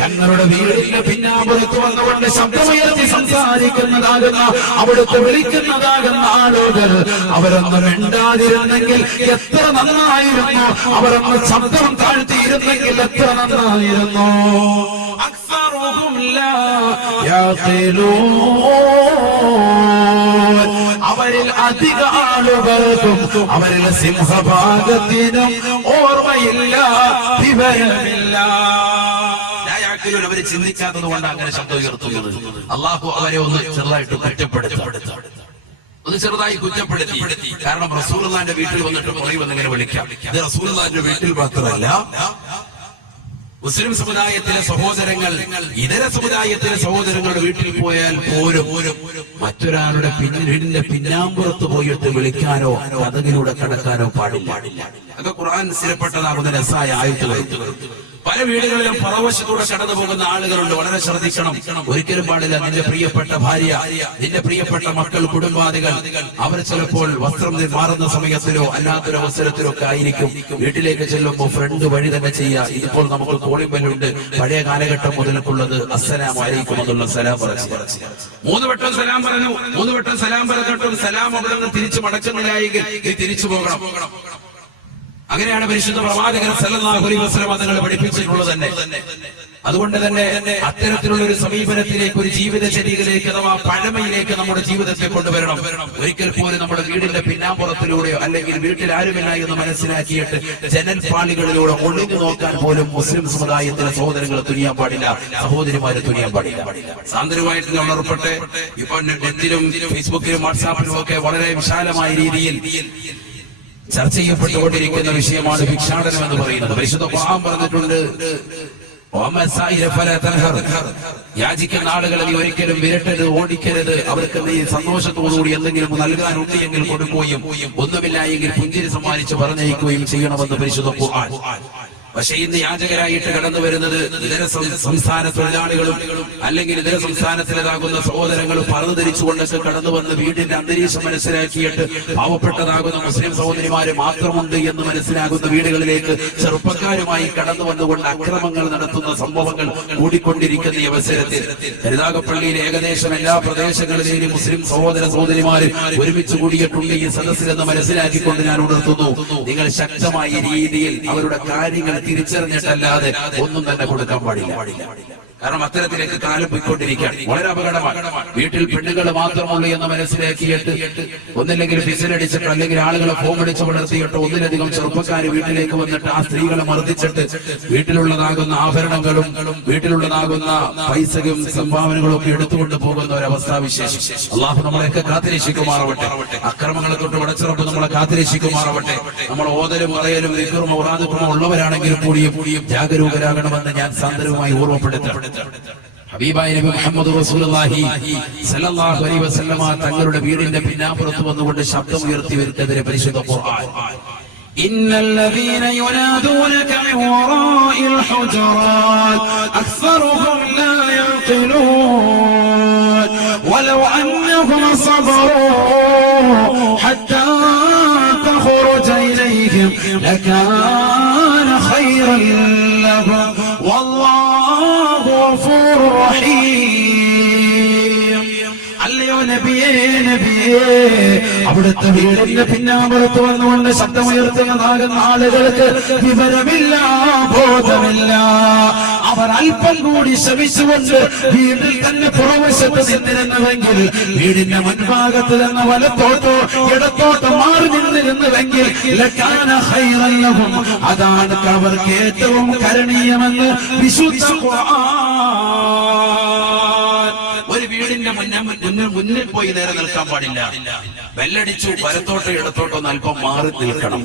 ഞങ്ങളുടെ വീടിന്റെ പിന്നാമ്പുറത്ത് വന്നുകൊണ്ട് ശബ്ദമുയർത്തി സംസാരിക്കുന്നതാകുന്ന, അവിടുത്തെ വിളിക്കുന്നതാകുന്ന ആളുകൾ അവരൊന്ന് മിണ്ടാതിരുന്നെങ്കിൽ എത്ര നന്നായിരുന്നു, അവരൊന്ന് ശബ്ദം താഴ്ത്തിയിരുന്നെങ്കിൽ എത്ര നന്നായിരുന്നു. അക്സറുഹും ലാ യഅഖിലൂൻ, അവരിൽ അധിക ആളുകൾക്കും അവരിൽ സിംഹഭാഗത്തിനും ഓർമ്മയില്ല, വിവരമില്ല. അവര് ചിന്തിക്കാത്തത് കൊണ്ട് അങ്ങനെ ശബ്ദം ഉയർത്തുന്നത്. അള്ളാഹു അവരെ ഒന്ന് ചെറുതായിട്ട് ചെറുതായി കുറ്റപ്പെടുത്തി. കാരണം റസൂലുള്ളാഹിന്റെ വീട്ടിൽ വന്നിട്ട് പറയുമെന്നിങ്ങനെ വിളിക്കാം. ഇത് റസൂലുള്ളാഹിന്റെ വീട്ടിൽ മാത്രമല്ല, മുസ്ലിം സമുദായത്തിലെ സഹോദരങ്ങൾ ഇതര സമുദായത്തിലെ സഹോദരങ്ങളുടെ വീട്ടിൽ പോയാൽ പോലും മറ്റൊരാളുടെ വീടിന്റെ പിന്നാമ്പുറത്ത് പോയിട്ട് വിളിക്കാനോ കഥകിലൂടെ കടക്കാനോ പാടില്ല. അത് ഖുർആൻ സ്ഥിരപ്പെട്ടതാകുന്ന രസായ ആയത്തുകൾ. പല വീടുകളിലും പുറവശത്തൂടെ കടന്നു പോകുന്ന ആളുകളുണ്ട്. വളരെ ശ്രദ്ധിക്കണം. ഒരിക്കലും പാടില്ല. നിന്റെ പ്രിയപ്പെട്ട ഭാര്യ, നിന്റെ പ്രിയപ്പെട്ട മക്കൾ, കുടുംബാദികൾ അവർ ചിലപ്പോൾ വസ്ത്രം മാറുന്ന സമയത്തിലോ അല്ലാത്തൊരു അവസരത്തിലോ ഒക്കെ ആയിരിക്കും വീട്ടിലേക്ക് ചെല്ലുമ്പോൾ ഫ്രണ്ട് വഴി തന്നെ ചെയ്യുക. ഇതിപ്പോൾ നമുക്ക് കോളിംഗ് ബെല്ലുണ്ട്. പഴയ കാലഘട്ടം മുതൽക്കുള്ളത് അസ്സലാമു അലൈക്കും എന്നുള്ള സലാം പറഞ്ഞു. 3 വട്ടം സലാം പറഞ്ഞു. 3 വട്ടം സലാം പറഞ്ഞിട്ടും സലാം അവിടെ നിന്ന് തിരിച്ചു മടക്കുന്നില്ലായെങ്കിൽ നീ തിരിച്ചു പോകണം. അങ്ങനെയാണ് പരിശുദ്ധ പ്രവാചകൻ സല്ലല്ലാഹു അലൈഹി വസല്ലം തങ്ങൾ പഠിപ്പിച്ചിട്ടുള്ളത് തന്നെ. അതുകൊണ്ട് തന്നെ അത്തരത്തിലുള്ള ഒരു സമീപനത്തിലേക്ക്, ഒരു ജീവിതചര്യയിലേക്ക് അഥവാ പഴമയിലേക്ക് നമ്മുടെ ജീവിതത്തെ കൊണ്ടുവരണം. ഒരിക്കൽ പോലും നമ്മുടെ വീടിന്റെ പിന്നാമ്പുറത്തിലൂടെയോ അല്ലെങ്കിൽ വീട്ടിൽ ആരുമില്ല എന്ന് മനസ്സിലാക്കിയിട്ട് ജനൽപാളികളിലൂടെ ഒളിഞ്ഞു നോക്കാൻ പോലും മുസ്ലിം സമുദായത്തിലെ സഹോദരങ്ങൾ തുനിയാൻ പാടില്ല, സഹോദരിമാര് തുനിയാൻ പാടില്ല. സാന്ദര്യമായിട്ട് ഉണർപ്പെട്ട് ഇപ്പൊ നെറ്റിലും ഫേസ്ബുക്കിലും വാട്സാപ്പിലും ഒക്കെ വളരെ വിശാലമായ രീതിയിൽ ചർച്ച ചെയ്യപ്പെട്ടുകൊണ്ടിരിക്കുന്ന വിഷയമാണ് ഭിക്ഷാടനം എന്ന് പറയുന്നത്. പരിശുദ്ധ ഖുർആൻ പറഞ്ഞിട്ടുണ്ട്, യാചിക്കുന്ന ആളുകളെ നീ ഒരിക്കലും വിരട്ടരുത്, ഓടിക്കരുത്. അവർക്ക് നീ സന്തോഷത്തോടുകൂടി എന്തെങ്കിലും നൽകാനുണ്ട് എങ്കിൽ കൊടുക്കുകയും ഒന്നുമില്ല എങ്കിൽ പുഞ്ചിരി സമ്മാനിച്ച് പറഞ്ഞയക്കുകയും ചെയ്യണമെന്ന് പരിശുദ്ധ ഖുർആൻ. പക്ഷെ ഇന്ന് യാചകരായിട്ട് കടന്നു വരുന്നത് ഇതര സംസ്ഥാന തൊഴിലാളികളും അല്ലെങ്കിൽ ഇതര സംസ്ഥാനത്തിലേതാകുന്ന സഹോദരങ്ങളും പറഞ്ഞു ധരിച്ചുകൊണ്ടൊക്കെ കടന്നു വന്ന് വീടിന്റെ അന്തരീക്ഷം മനസ്സിലാക്കിയിട്ട് പാവപ്പെട്ടതാകുന്ന മുസ്ലിം സഹോദരിമാര് മാത്രമുണ്ട് എന്ന് മനസ്സിലാകുന്ന വീടുകളിലേക്ക് ചെറുപ്പക്കാരുമായി കടന്നു വന്നുകൊണ്ട് അക്രമങ്ങൾ നടത്തുന്ന സംഭവങ്ങൾ കൂടിക്കൊണ്ടിരിക്കുന്ന ഈ അവസരത്തിൽ കരുനാഗപ്പള്ളിയിൽ ഏകദേശം എല്ലാ പ്രദേശങ്ങളിലെയും മുസ്ലിം സഹോദര സഹോദരിമാര് ഒരുമിച്ച് കൂടിയിട്ടുണ്ട് ഈ സദസ്സിലെന്ന് മനസ്സിലാക്കിക്കൊണ്ട് ഞാൻ ഉണർത്തുന്നു, നിങ്ങൾ ശക്തമായ രീതിയിൽ അവരുടെ കാര്യങ്ങൾ കാര്യങ്ങൾ തിരിച്ചറിഞ്ഞിട്ടല്ലാതെ ഒന്നും തന്നെ കൊടുക്കാൻ പാടില്ല. കാരണം അത്തരത്തിലേക്ക് കാലം പോയിക്കൊണ്ടിരിക്കുകയാണ്. വളരെ അപകടമാണ്. വീട്ടിൽ പെണ്ണുങ്ങൾ മാത്രമുള്ളൂ എന്ന് മനസ്സിലാക്കിയിട്ട് ഒന്നില്ലെങ്കിൽ ഫിസിലടിച്ചിട്ടോ അല്ലെങ്കിൽ ആളുകളെ ഫോം അടിച്ച് വളർത്തിയിട്ടോ ഒന്നിലധികം ചെറുപ്പക്കാർ വീട്ടിലേക്ക് വന്നിട്ട് ആ സ്ത്രീകളെ മർദ്ദിച്ചിട്ട് വീട്ടിലുള്ളതാകുന്ന ആഭരണങ്ങളും വീട്ടിലുള്ളതാകുന്ന പൈസയും സംഭാവനകളും ഒക്കെ എടുത്തുകൊണ്ട് പോകുന്ന ഒരവസ്ഥാവിശേഷം അള്ളാഹു നമ്മളെയൊക്കെ കാത്തിരക്ഷിക്കുമാറാവട്ടെ. അക്രമങ്ങളെ തൊട്ട് പടച്ചിറപ്പ് നമ്മളെ കാത്തിരക്ഷിക്കുമാറാവട്ടെ. നമ്മൾ ഓതലും പറയലും ദിക്റും ഔറാദും ഉള്ളവരാണെങ്കിൽ കൂടിയും ജാഗരൂകരാകണമെന്ന് ഞാൻ സാന്ദർഭമായി ഓർമ്മപ്പെടുത്തണം. ഹബീബായ നബി മുഹമ്മദ് റസൂലുള്ളാഹി സ്വല്ലല്ലാഹു അലൈഹി വസല്ലമ തങ്ങളുടെ വീടിന്റെ പിന്നാമ്പുറത്ത് വന്നുകൊണ്ട് ശബ്ദം ഉയർത്തി വരുന്നതിനെ പരിശുദ്ധ ഖുർആൻ ഇന്നല്ലദീന യുനാദൂനക മിൻ വറാഇൽ ഹുജറാത് അക്സറുഹും ലാ യഖിലൂൻ വലൗ അന്നഹും സബറൂ ഹത്താ തഖറുജ ഇലൈഹിം ലകാന ഖൈറൻ ലഹും വല്ലാഹു ഗഫൂറുർ റഹീം. അല്ലയോ നബിയേ അവിടുത്തെ വീടിന്റെ പിന്നാമ്പുറത്ത് വന്നുകൊണ്ട് ശബ്ദമുയർത്തുന്നതാകുന്ന ആളുകൾക്ക് വിവരമില്ല, ബോധമില്ല. അവർ അല്പം കൂടി ശ്രമിച്ചുകൊണ്ട് വീട്ടിൽ തന്നെ പുറവശത്ത് നിന്നിരുന്നുവെങ്കിൽ, വീടിന്റെ മുൻഭാഗത്ത് നിന്ന് വലത്തോട്ടോ ഇടത്തോട്ടോ മാറി നിന്നിരുന്നുവെങ്കിൽ ലകാന ഖൈറൻ ലഹും, അതാണ് അവർക്ക് ഏറ്റവും കരണീയമെന്ന് വിശുദ്ധ ഖുർആൻ. ഒരു വീടിന്റെ മുന്നിൽ പോയി നേരെ നിൽക്കാൻ പാടില്ല. ബെല്ലടിച്ചു വലത്തോട്ടോ ഇടത്തോട്ടോ അല്പം മാറി നിൽക്കണം.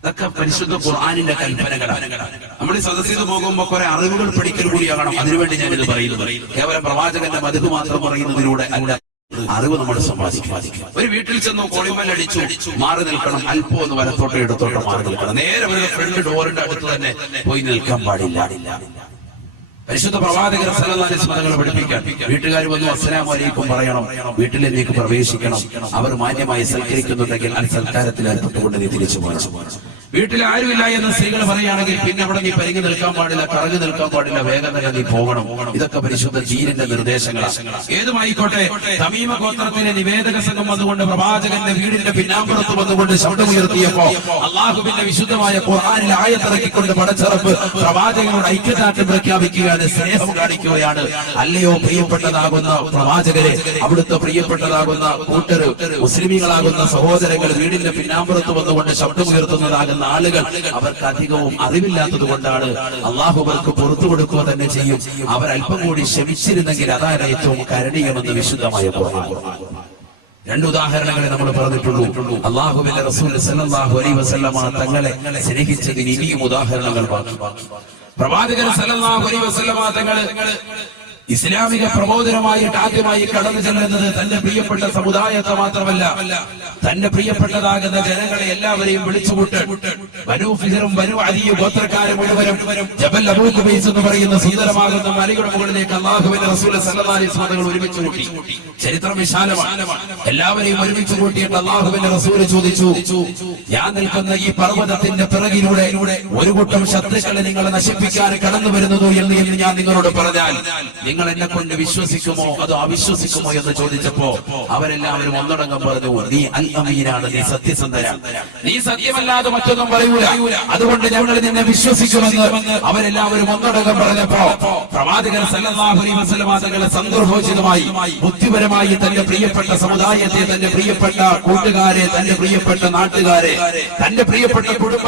ഇതൊക്കെ പരിശുദ്ധ ഖുർആനിന്റെ കൽപ്പനകളാണ്. നമ്മൾ ഈ സദസ്സിൽ പോകുമ്പോൾ കുറെ അറിവുകൾ പഠിക്കൽ കൂടിയാകണം. അതിനുവേണ്ടി ഞാനിത് പറയുന്നത് കേവലം പ്രവാചകന്റെ മധു മാത്രം പറയുന്നതിലൂടെ അല്ല, അറിവ് നമ്മൾ സമ്പാദിക്കും. ഒരു വീട്ടിൽ ചെന്ന് കോളിമല്ലടിച്ചു മാറി നിൽക്കണം, അല്പം ഒന്ന് വലത്തോട്ടോ ഇടത്തോട്ടോ മാറി നിൽക്കണം. നേരെ ഫ്രണ്ട് ഡോറിന്റെ അടുത്ത് തന്നെ പോയി നിൽക്കാൻ പാടില്ല. പരിശുദ്ധ പ്രവാചകർ സല്ലല്ലാഹു അലൈഹി വസല്ലം പഠിപ്പിക്കാൻ വീട്ടുകാർ വന്നു അസ്സലാമു അലൈക്കും പറയണം, വീട്ടിലേക്ക് പ്രവേശിക്കണം. അവർ മാന്യമായി സൽക്കരിക്കുന്നുണ്ടെങ്കിൽ ആ സൽക്കാരത്തിൽ ഏർപ്പെട്ടുകൊണ്ട് നീ തിരിച്ചു പോകണം. വീട്ടിൽ ആരുമില്ല എന്ന് സ്ത്രീകൾ പറയുകയാണെങ്കിൽ പിന്നെ അവിടെ നീ പരിങ്ങി നിൽക്കാൻ പാടില്ല, കറങ്ങി നിൽക്കാൻ പാടില്ല, വേഗം തന്നെ നീ പോകണം. ഇതൊക്കെ പരിശുദ്ധ ദീനിന്റെ നിർദ്ദേശങ്ങളാണ്. ഏതുമായിക്കോട്ടെ, തമീമ ഗോത്രത്തിലെ നിവേദക സംഘം വന്നുകൊണ്ട് പ്രവാചകന്റെ വീടിന്റെ പിന്നാമ്പുറത്ത് വന്നുകൊണ്ട് ശബ്ദമുയർത്തിയപ്പോ അള്ളാഹുവിന്റെ വിശുദ്ധമായ ഖുർആനിൽ ആയത്തിറക്കിക്കൊണ്ട് പടച്ചിറപ്പ് പ്രവാചകനോട് ഐക്യദാർഢ്യം പ്രഖ്യാപിക്കുകയാണ്, സ്നേഹം കാണിക്കുകയാണ്. അല്ലയോ പ്രിയപ്പെട്ടതാകുന്ന പ്രവാചകരെ, അവിടുത്തെ പ്രിയപ്പെട്ടതാകുന്ന കൂട്ടര് മുസ്ലിമീങ്ങളാകുന്ന സഹോദരങ്ങൾ വീടിന്റെ പിന്നാമ്പുറത്ത് വന്നുകൊണ്ട് ശബ്ദമുയർത്തുന്നതാകുന്ന ആളുകൾ അവർക്ക് അധികവും അറിവില്ലാത്തത് കൊണ്ടാണ്. അള്ളാഹു അവർക്ക് പുറത്തു കൊടുക്കുക തന്നെ ചെയ്യും. അവർ അല്പം കൂടി ക്ഷമിച്ചിരുന്നെങ്കിൽ അതാണ് ഏറ്റവും കരണീയമെന്ന് വിശുദ്ധമായ ഖുർആൻ. രണ്ട് ഉദാഹരണങ്ങളെ നമ്മൾ പറഞ്ഞിട്ടുള്ളൂ. അള്ളാഹുവിന്റെ റസൂൽ സല്ലല്ലാഹു അലൈഹി വസല്ലമ തങ്ങളെ സ്നേഹിച്ചതിന് ഇനിയും ഉദാഹരണങ്ങൾ ബാക്കി. പ്രവാചകൻ സല്ലല്ലാഹു അലൈഹി വസല്ലമ തങ്ങൾ ഇസ്ലാമിക പ്രബോധനമായിട്ട് ആദ്യമായി കടന്നു ചെല്ലുന്നത് തന്റെ പ്രിയപ്പെട്ട സമുദായത്തെ മാത്രമല്ല, തന്റെ പ്രിയപ്പെട്ടതാകുന്ന ജനങ്ങളെ എല്ലാവരെയും വിളിച്ചുകൂട്ട് ബനൂ ഫിഹറും ബനൂ അദി ഗോത്രക്കാരെ മുഴുവനും ജബൽ അബൂ ഖുബൈസ് എന്ന് പറയുന്ന സുന്ദരമാകുന്ന മലയുടെ മുകളിലേക്ക് അല്ലാഹുവിന്റെ റസൂൽ സല്ലല്ലാഹു അലൈഹി വസല്ലം ഒരുമിച്ച് കൂട്ടി. ചരിത്രം വിശാലമാണ്. എല്ലാവരെയും ഒരുമിച്ച് കൂട്ടിയിട്ട് അല്ലാഹുവിന്റെ റസൂൽ ചോദിച്ചു, ഞാൻ നിൽക്കുന്ന ഈ പർവ്വതത്തിന്റെ പിറകിലൂടെ ഒരു കൂട്ടം ശത്രുക്കളെ നിങ്ങളെ നശിപ്പിക്കാൻ കടന്നു വരുന്നതോ എന്ന് ഞാൻ നിങ്ങളോട് പറഞ്ഞാൽ നിങ്ങൾ എന്നെ കൊണ്ട് വിശ്വസിക്കുമോ അതോ അവിശ്വസിക്കുമോ എന്ന് ചോദിച്ചപ്പോ അവരെല്ലാവരും ഒന്നടങ്കം പറഞ്ഞു, നീ അൽ അമീനാണ്, നീ സത്യസന്ധനാണ്, നീ സത്യമല്ലാതെ മറ്റൊന്നും പറയൂല, അതുകൊണ്ട് ഞങ്ങൾ നിന്നെ വിശ്വസിക്കുമെന്ന് അവരെല്ലാവരും ഒന്നടങ്കം പറഞ്ഞപ്പോ പ്രവാചകൻ സല്ലല്ലാഹു അലൈഹി വസല്ലം തങ്ങളെ സന്ദർഭോചിതമായി ബുദ്ധിപരമായി തന്റെ പ്രിയപ്പെട്ട സമുദായത്തെ, തന്റെ പ്രിയപ്പെട്ട കൂട്ടുകാരെ, തന്റെ പ്രിയപ്പെട്ട നാട്ടുകാരെ, തന്റെ പ്രിയപ്പെട്ട കുടുംബ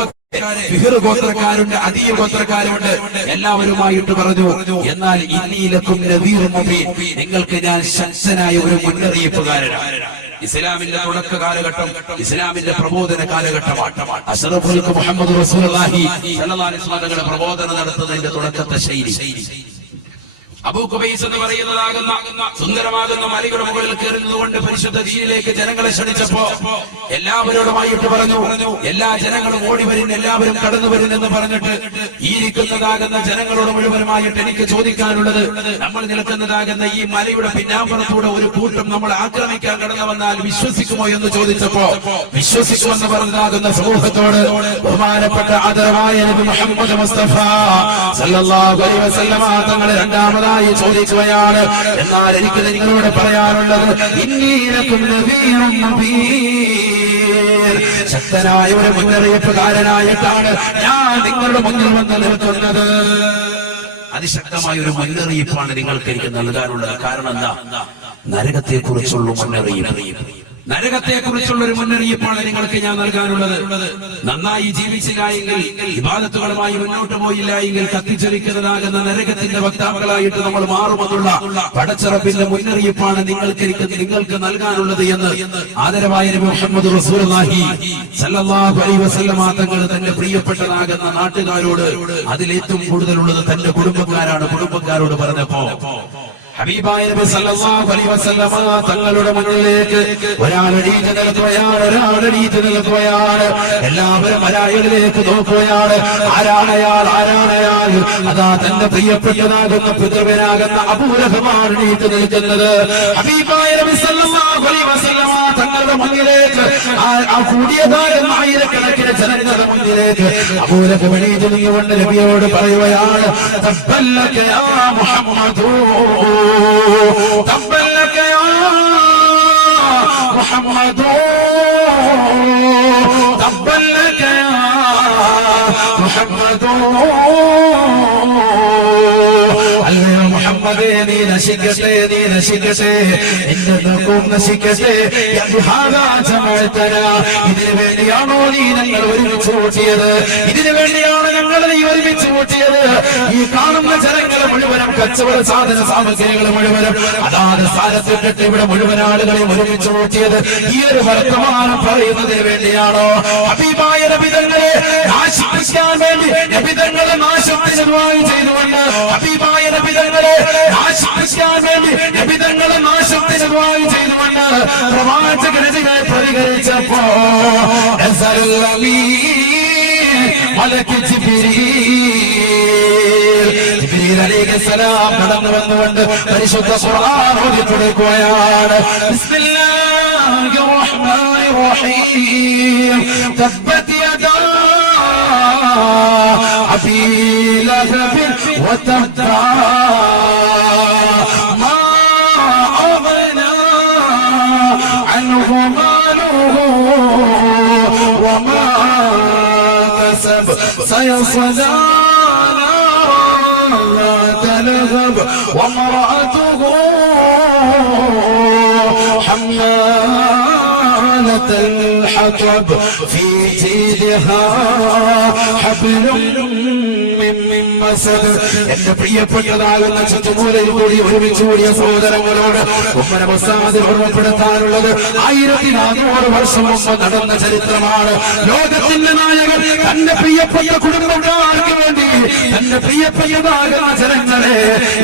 ഫിഹർ ഗോത്രക്കാരുണ്ട്, അദീ ഗോത്രക്കാരുണ്ട്, എല്ലാവരുമായിട്ട് പറഞ്ഞു, എന്നാൽ ഇന്നീലക്കും നദീറും മുബീൻ, നിങ്ങൾക്ക് ഞാൻ ശക്തനായ ഒരു മുന്നറിയിപ്പുകാരനാണ്. ഇസ്ലാമിന്റെ തുടക്ക കാലഘട്ടം, ഇസ്ലാമിന്റെ പ്രബോധന കാലഘട്ടമാണ്. അഷ്റഫുൽ ഖൽഖ് മുഹമ്മദ് റസൂലുള്ളാഹി സ്വല്ലല്ലാഹു അലൈഹി വസല്ലം തങ്ങളുടെ പ്രബോധനം നടത്തുന്നതിന്റെ തുടക്കത്തെ ശൈലി അബൂ ഖുബൈസ് എന്ന് പറയുന്നതാകുന്ന സുന്ദരമാകുന്ന മലയുടെ മുകളിൽ കയറുന്നതുകൊണ്ട് പരിശുദ്ധ ദീനിലേക്ക് ജനങ്ങളെ ക്ഷണിച്ചപ്പോ എല്ലാവരോടുമായിട്ട് പറഞ്ഞു, എല്ലാ ജനങ്ങളും ഓടി വരുന്ന, എല്ലാവരും കടന്നു വരുന്നെന്ന് പറഞ്ഞിട്ട് ഈ ഇരിക്കുന്നതാകുന്ന ജനങ്ങളോട് മുഴുവനുമായിട്ട് എനിക്ക് ചോദിക്കാനുള്ളത്, നമ്മൾ നിൽക്കുന്നതാകുന്ന ഈ മലയുടെ പിന്നാമ്പുറത്തൂടെ ഒരു കൂട്ടം നമ്മൾ ആക്രമിക്കാൻ കടന്നു വന്നാൽ വിശ്വസിക്കുമോ എന്ന് ചോദിച്ചപ്പോ വിശ്വസിക്കുമെന്ന് പറഞ്ഞതാകുന്ന സമൂഹത്തോട് ബഹുമാനപ്പെട്ട ആദരവായ നബി മുഹമ്മദ് മുസ്തഫ സല്ലല്ലാഹു അലൈഹി വസല്ലമ തങ്ങളെ രണ്ടാമത് രണ്ടാമതായി ചോദിക്കുകയാണ്, എന്നാൽ എനിക്ക് നിങ്ങളോട് പറയാനുള്ളത് ഇന്നീലക്കും നബീറുൻ മുബീൻ, ശക്തനായ ഒരു മുന്നറിയിപ്പുകാരനായിട്ടാണ് ഞാൻ നിങ്ങളുടെ മുന്നിൽ വന്ന് നിൽക്കുന്നത്. അതിശക്തമായ ഒരു മുന്നറിയിപ്പാണ് നിങ്ങൾക്ക് എനിക്ക് നൽകാനുള്ളത്. കാരണം എന്താ? നരകത്തെക്കുറിച്ചുള്ള മുന്നറിയിപ്പ്, നരകത്തെക്കുറിച്ചുള്ള ഒരു മുന്നറിയിപ്പാണ് നിങ്ങൾക്ക് ഞാൻ നൽകാനുള്ളത്. നന്നായി ജീവിച്ചില്ല എങ്കിൽ, ഇബാദത്തുകളുമായി മുന്നോട്ട് പോയില്ല എങ്കിൽ കത്തിച്ചൊലിക്കുന്നതാകുന്ന നരകത്തിന്റെ വക്താക്കളായിട്ട് നമ്മൾ മാറുമെന്നുള്ള പടച്ചറപ്പിന്റെ മുന്നറിയിപ്പാണ് നിങ്ങൾക്ക് നൽകാനുള്ളത് എന്ന് ആദരവായ നബി മുഹമ്മദ് റസൂലുള്ളാഹി സ്വല്ലല്ലാഹു അലൈഹി വസല്ലമ തങ്ങൾ തന്റെ പ്രിയപ്പെട്ടതാകുന്ന നാട്ടുകാരോട്, അതിലേറ്റവും കൂടുതലുള്ളത് തന്റെ കുടുംബക്കാരോട് പറഞ്ഞപ്പോ ഹബീബായ നബി സല്ലല്ലാഹു അലൈഹി വസല്ലമ തങ്ങളുടെ മുന്നിലേക്ക് ഒരാളെണീറ്റ് നിൽക്കുകയാണ്. എല്ലാവരും അയാളിലേക്ക് നോക്കുകയാണ്. ആരാണയാൾ? അതാ തന്റെ പ്രിയപ്പെട്ടതാകുന്ന പിതൃവനാകുന്ന അബൂലഹബാണ് എണീറ്റ് നിൽക്കുന്നത്. ഹബീബായ നബി സല്ലല്ലാഹു അലൈഹി വസല്ലമ തങ്ങളുടെ മുന്നിലേക്ക്, ആ കൂടിയതാകുന്ന ആയിരക്കണക്കിന് ജനങ്ങളുടെ മുന്നിലേക്ക് അബൂലഹബ് എണീറ്റ് നിന്നുകൊണ്ട് നബിയോട് പറയുകയാണ്, തബ്ബല്ലക യാ മുഹമ്മദൂ, تبا لك يا محمد، تبا لك يا محمد. നീ നശിക്കട്ടെ, എന്തെന്നൊക്കും നശിക്കട്ടെ. ഇതിനു വേണ്ടിയാണോ നീ ഞങ്ങൾ ഒരുമിച്ച് കൂട്ടിയത്? ഇതിനു വേണ്ടിയാണ് ഞങ്ങൾ നീ ഒരുമിച്ച് കൂട്ടിയത്? ഈ കാണുന്ന ജനങ്ങളെ മുഴുവനും, കച്ചവട സാധന സാമഗ്രികൾ മുഴുവനും അതാത് സ്ഥാനത്തിട്ടിട്ട് ഇവിടെ മുഴുവൻ ആളുകളെ ഒരുമിച്ച് കൂട്ടിയത് ഈ ഒരു വർത്തമാനം പറയുന്നതിന് വേണ്ടിയാണോ? ഹബീബായ നബി തങ്ങളെ നാശിപ്പിക്കാൻ വേണ്ടി നബി തങ്ങളെ നാശമായി ചെയ്തുകൊണ്ട്, ഹബീബായ നബി തങ്ങളെ നാശിപ്പിക്കാൻ വേണ്ടി നബി തങ്ങളെ നാശമായി ചെയ്തുകൊണ്ട് പ്രവാചകനെ പ്രതികരിച്ചപ്പോ മലക്ക് ജിബ്രീൽ അലൈഹിസ്സലാം കടന്നു വന്നുകൊണ്ട് പരിശുദ്ധ ഖുർആൻ ഓതി കൊടുക്കുകയാണ്. ബിസ്മില്ലാഹിർ റഹ്മാനിർ റഹീം. തബ്ബത് യദാ അബീ ലഹബിൻ വതബ്ബാ മാ അഗ്നാ അൻഹു മാലുഹു വമാ كسب سيصلى نارا ذات لهب وامرأته حمالة الحطب في جيدها حبل من مسد. എന്റെ പ്രിയപ്പെട്ടതാകുന്ന ചുറ്റുമൂലയിൽ കൂടി ഒരുമിച്ച് കൂടിയ സഹോദരങ്ങളോട് ഉമ്മനമസാദിൽ ഓർമ്മപ്പെടുത്താനുള്ളത് 1400 വർഷം മുമ്പ് നടന്ന ചരിത്രമാണ്. ലോകത്തിന്റെ നായകൻ തന്റെ പ്രിയപ്പെട്ട കുടുംബക്കാർക്ക് വേണ്ടി, തന്റെ പ്രിയപ്പെട്ടതാകുന്ന ജനങ്ങളെ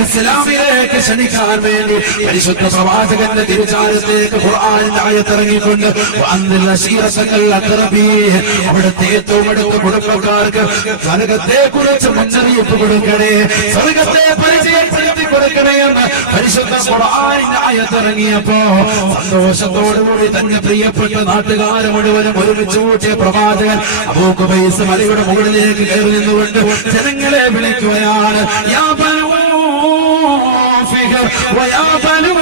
ഇസ്ലാമിലേക്ക് ക്ഷണിക്കാൻ വേണ്ടി പരിശുദ്ധ പ്രവാചകന്റെ തിരുചാരത്തേക്ക് ഖുർആനിന്റെ ആയത്തിറങ്ങിക്കൊണ്ട് അവിടുത്തെ ഏറ്റവും അടുത്ത കുടുംബക്കാർക്ക് നരകത്തെ കുറിച്ച് മുന്നറിയിപ്പ് കൊടുക്കണേ, സ്വർഗത്തെ പരിചയപ്പെടുത്തി കൊടുക്കണേ എന്ന് പരിശുദ്ധ ഖുർആനിന്റെ ആയത്തിറങ്ങിയപ്പോ സന്തോഷത്തോടുകൂടി തന്റെ പ്രിയപ്പെട്ട നാട്ടുകാരെ മുഴുവനും ഒരുമിച്ച് കൂട്ടിയ പ്രവാചകൻ അബൂ ഖുബൈസ് മലയുടെ മുകളിലേക്ക് കയറി നിന്നുകൊണ്ട് ജനങ്ങളെ വിളിക്കുകയാണ്. യാ ബനൂ ഫിഹർ വയാ ബനൂ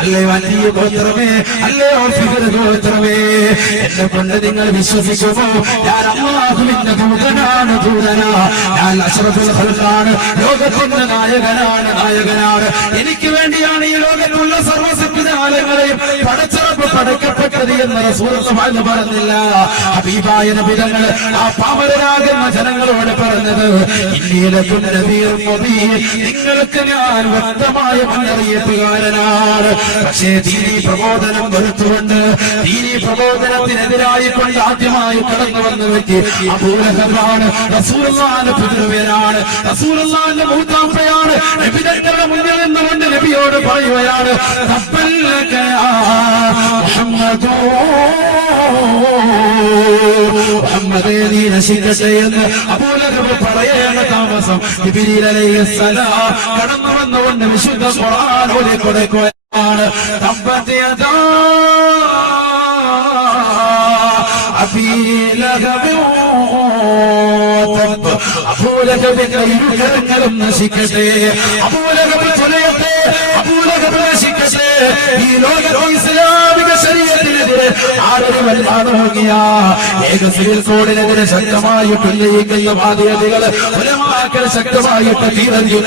അല്ലയോ ഗോത്രമേ, അല്ലയോ ഫിഹർ ഗോത്രമേ, എന്നെ കൊണ്ട് നിങ്ങൾ വിശ്വസിക്കുമോ? ഞാൻ അല്ലാഹുവിന്റെ ദൂതനാണ്, ഞാൻ അഷ്റഫുൽ ഖൽഖാണ്, ലോകത്തിന്റെ നായകനാണ്. എനിക്ക് വേണ്ടിയാണ് ഈ ലോകത്തുള്ള സർവ്വസംവിധാനങ്ങളെയും പടച്ചറപ്പ് പടക്കപ്പെട്ടത് എന്ന് റസൂലുള്ളാഹി പറഞ്ഞില്ല. ഹബീബായ നബി തങ്ങൾ ആ പാമരരാകുന്ന ജനങ്ങളോട് പറഞ്ഞത്, ഇന്നീലക്കും നബീറുൻ മുബീൻ, നിങ്ങൾക്ക് ഞാൻ വ്യക്തമായ മുന്നറിയിപ്പുകാരനാണ്. പക്ഷേ ദീനീ പ്രബോധനം വെറുത്തുകൊണ്ട്, ദീനീ പ്രബോധനത്തിനെതിരായി കൊണ്ട് ആദ്യമായി കടന്നു വന്ന വ്യക്തി അബൂലഹബാണ്. റസൂലുള്ളാഹിന്റെ പിതൃവ്യനാണ്, റസൂലുള്ളാഹിന്റെ മൂത്താപ്പയാണ്. നബി തങ്ങളുടെ മുന്നിൽ നിന്നുകൊണ്ട് നബിയോട് പറയുകയാണ്, തബ്ബല്ലക യാ മുഹമ്മദ്, മുഹമ്മദേ നീ നശിക്കട്ടെ എന്ന് അബൂലഹബ് പറയേണ്ട താമസം ജിബ്രീൽ അലൈഹിസ്സലാം കടന്നു വന്നുകൊണ്ട് വിശുദ്ധ ഖുർആൻ ഓതി കൊടുക്കുകയാണ്. തബ്ബത് യദാ അബീ ലഹബ് വതബ്ബ. അബൂലഹബിന്റെ ഇരുകരങ്ങളും നശിക്കട്ടെ, അബൂലഹബ് കൊലയട്ടെ, അബൂലഹബ് നശിക്കട്ടെ. ഈ ലോകത്തെ ഇസ്ലാമിക ശരീഅത്തിനെതിരെ ആരൊരുവൻ ആണോങ്ങിയ ഏക സിവിൽ കോഡിനെതിരെ ശക്തമായിട്ട് ഉന്നയിക്കുന്ന ബാധ്യതകൾ ഉലമാക്കൾ ശക്തമായിട്ട് തീരഞ്ഞു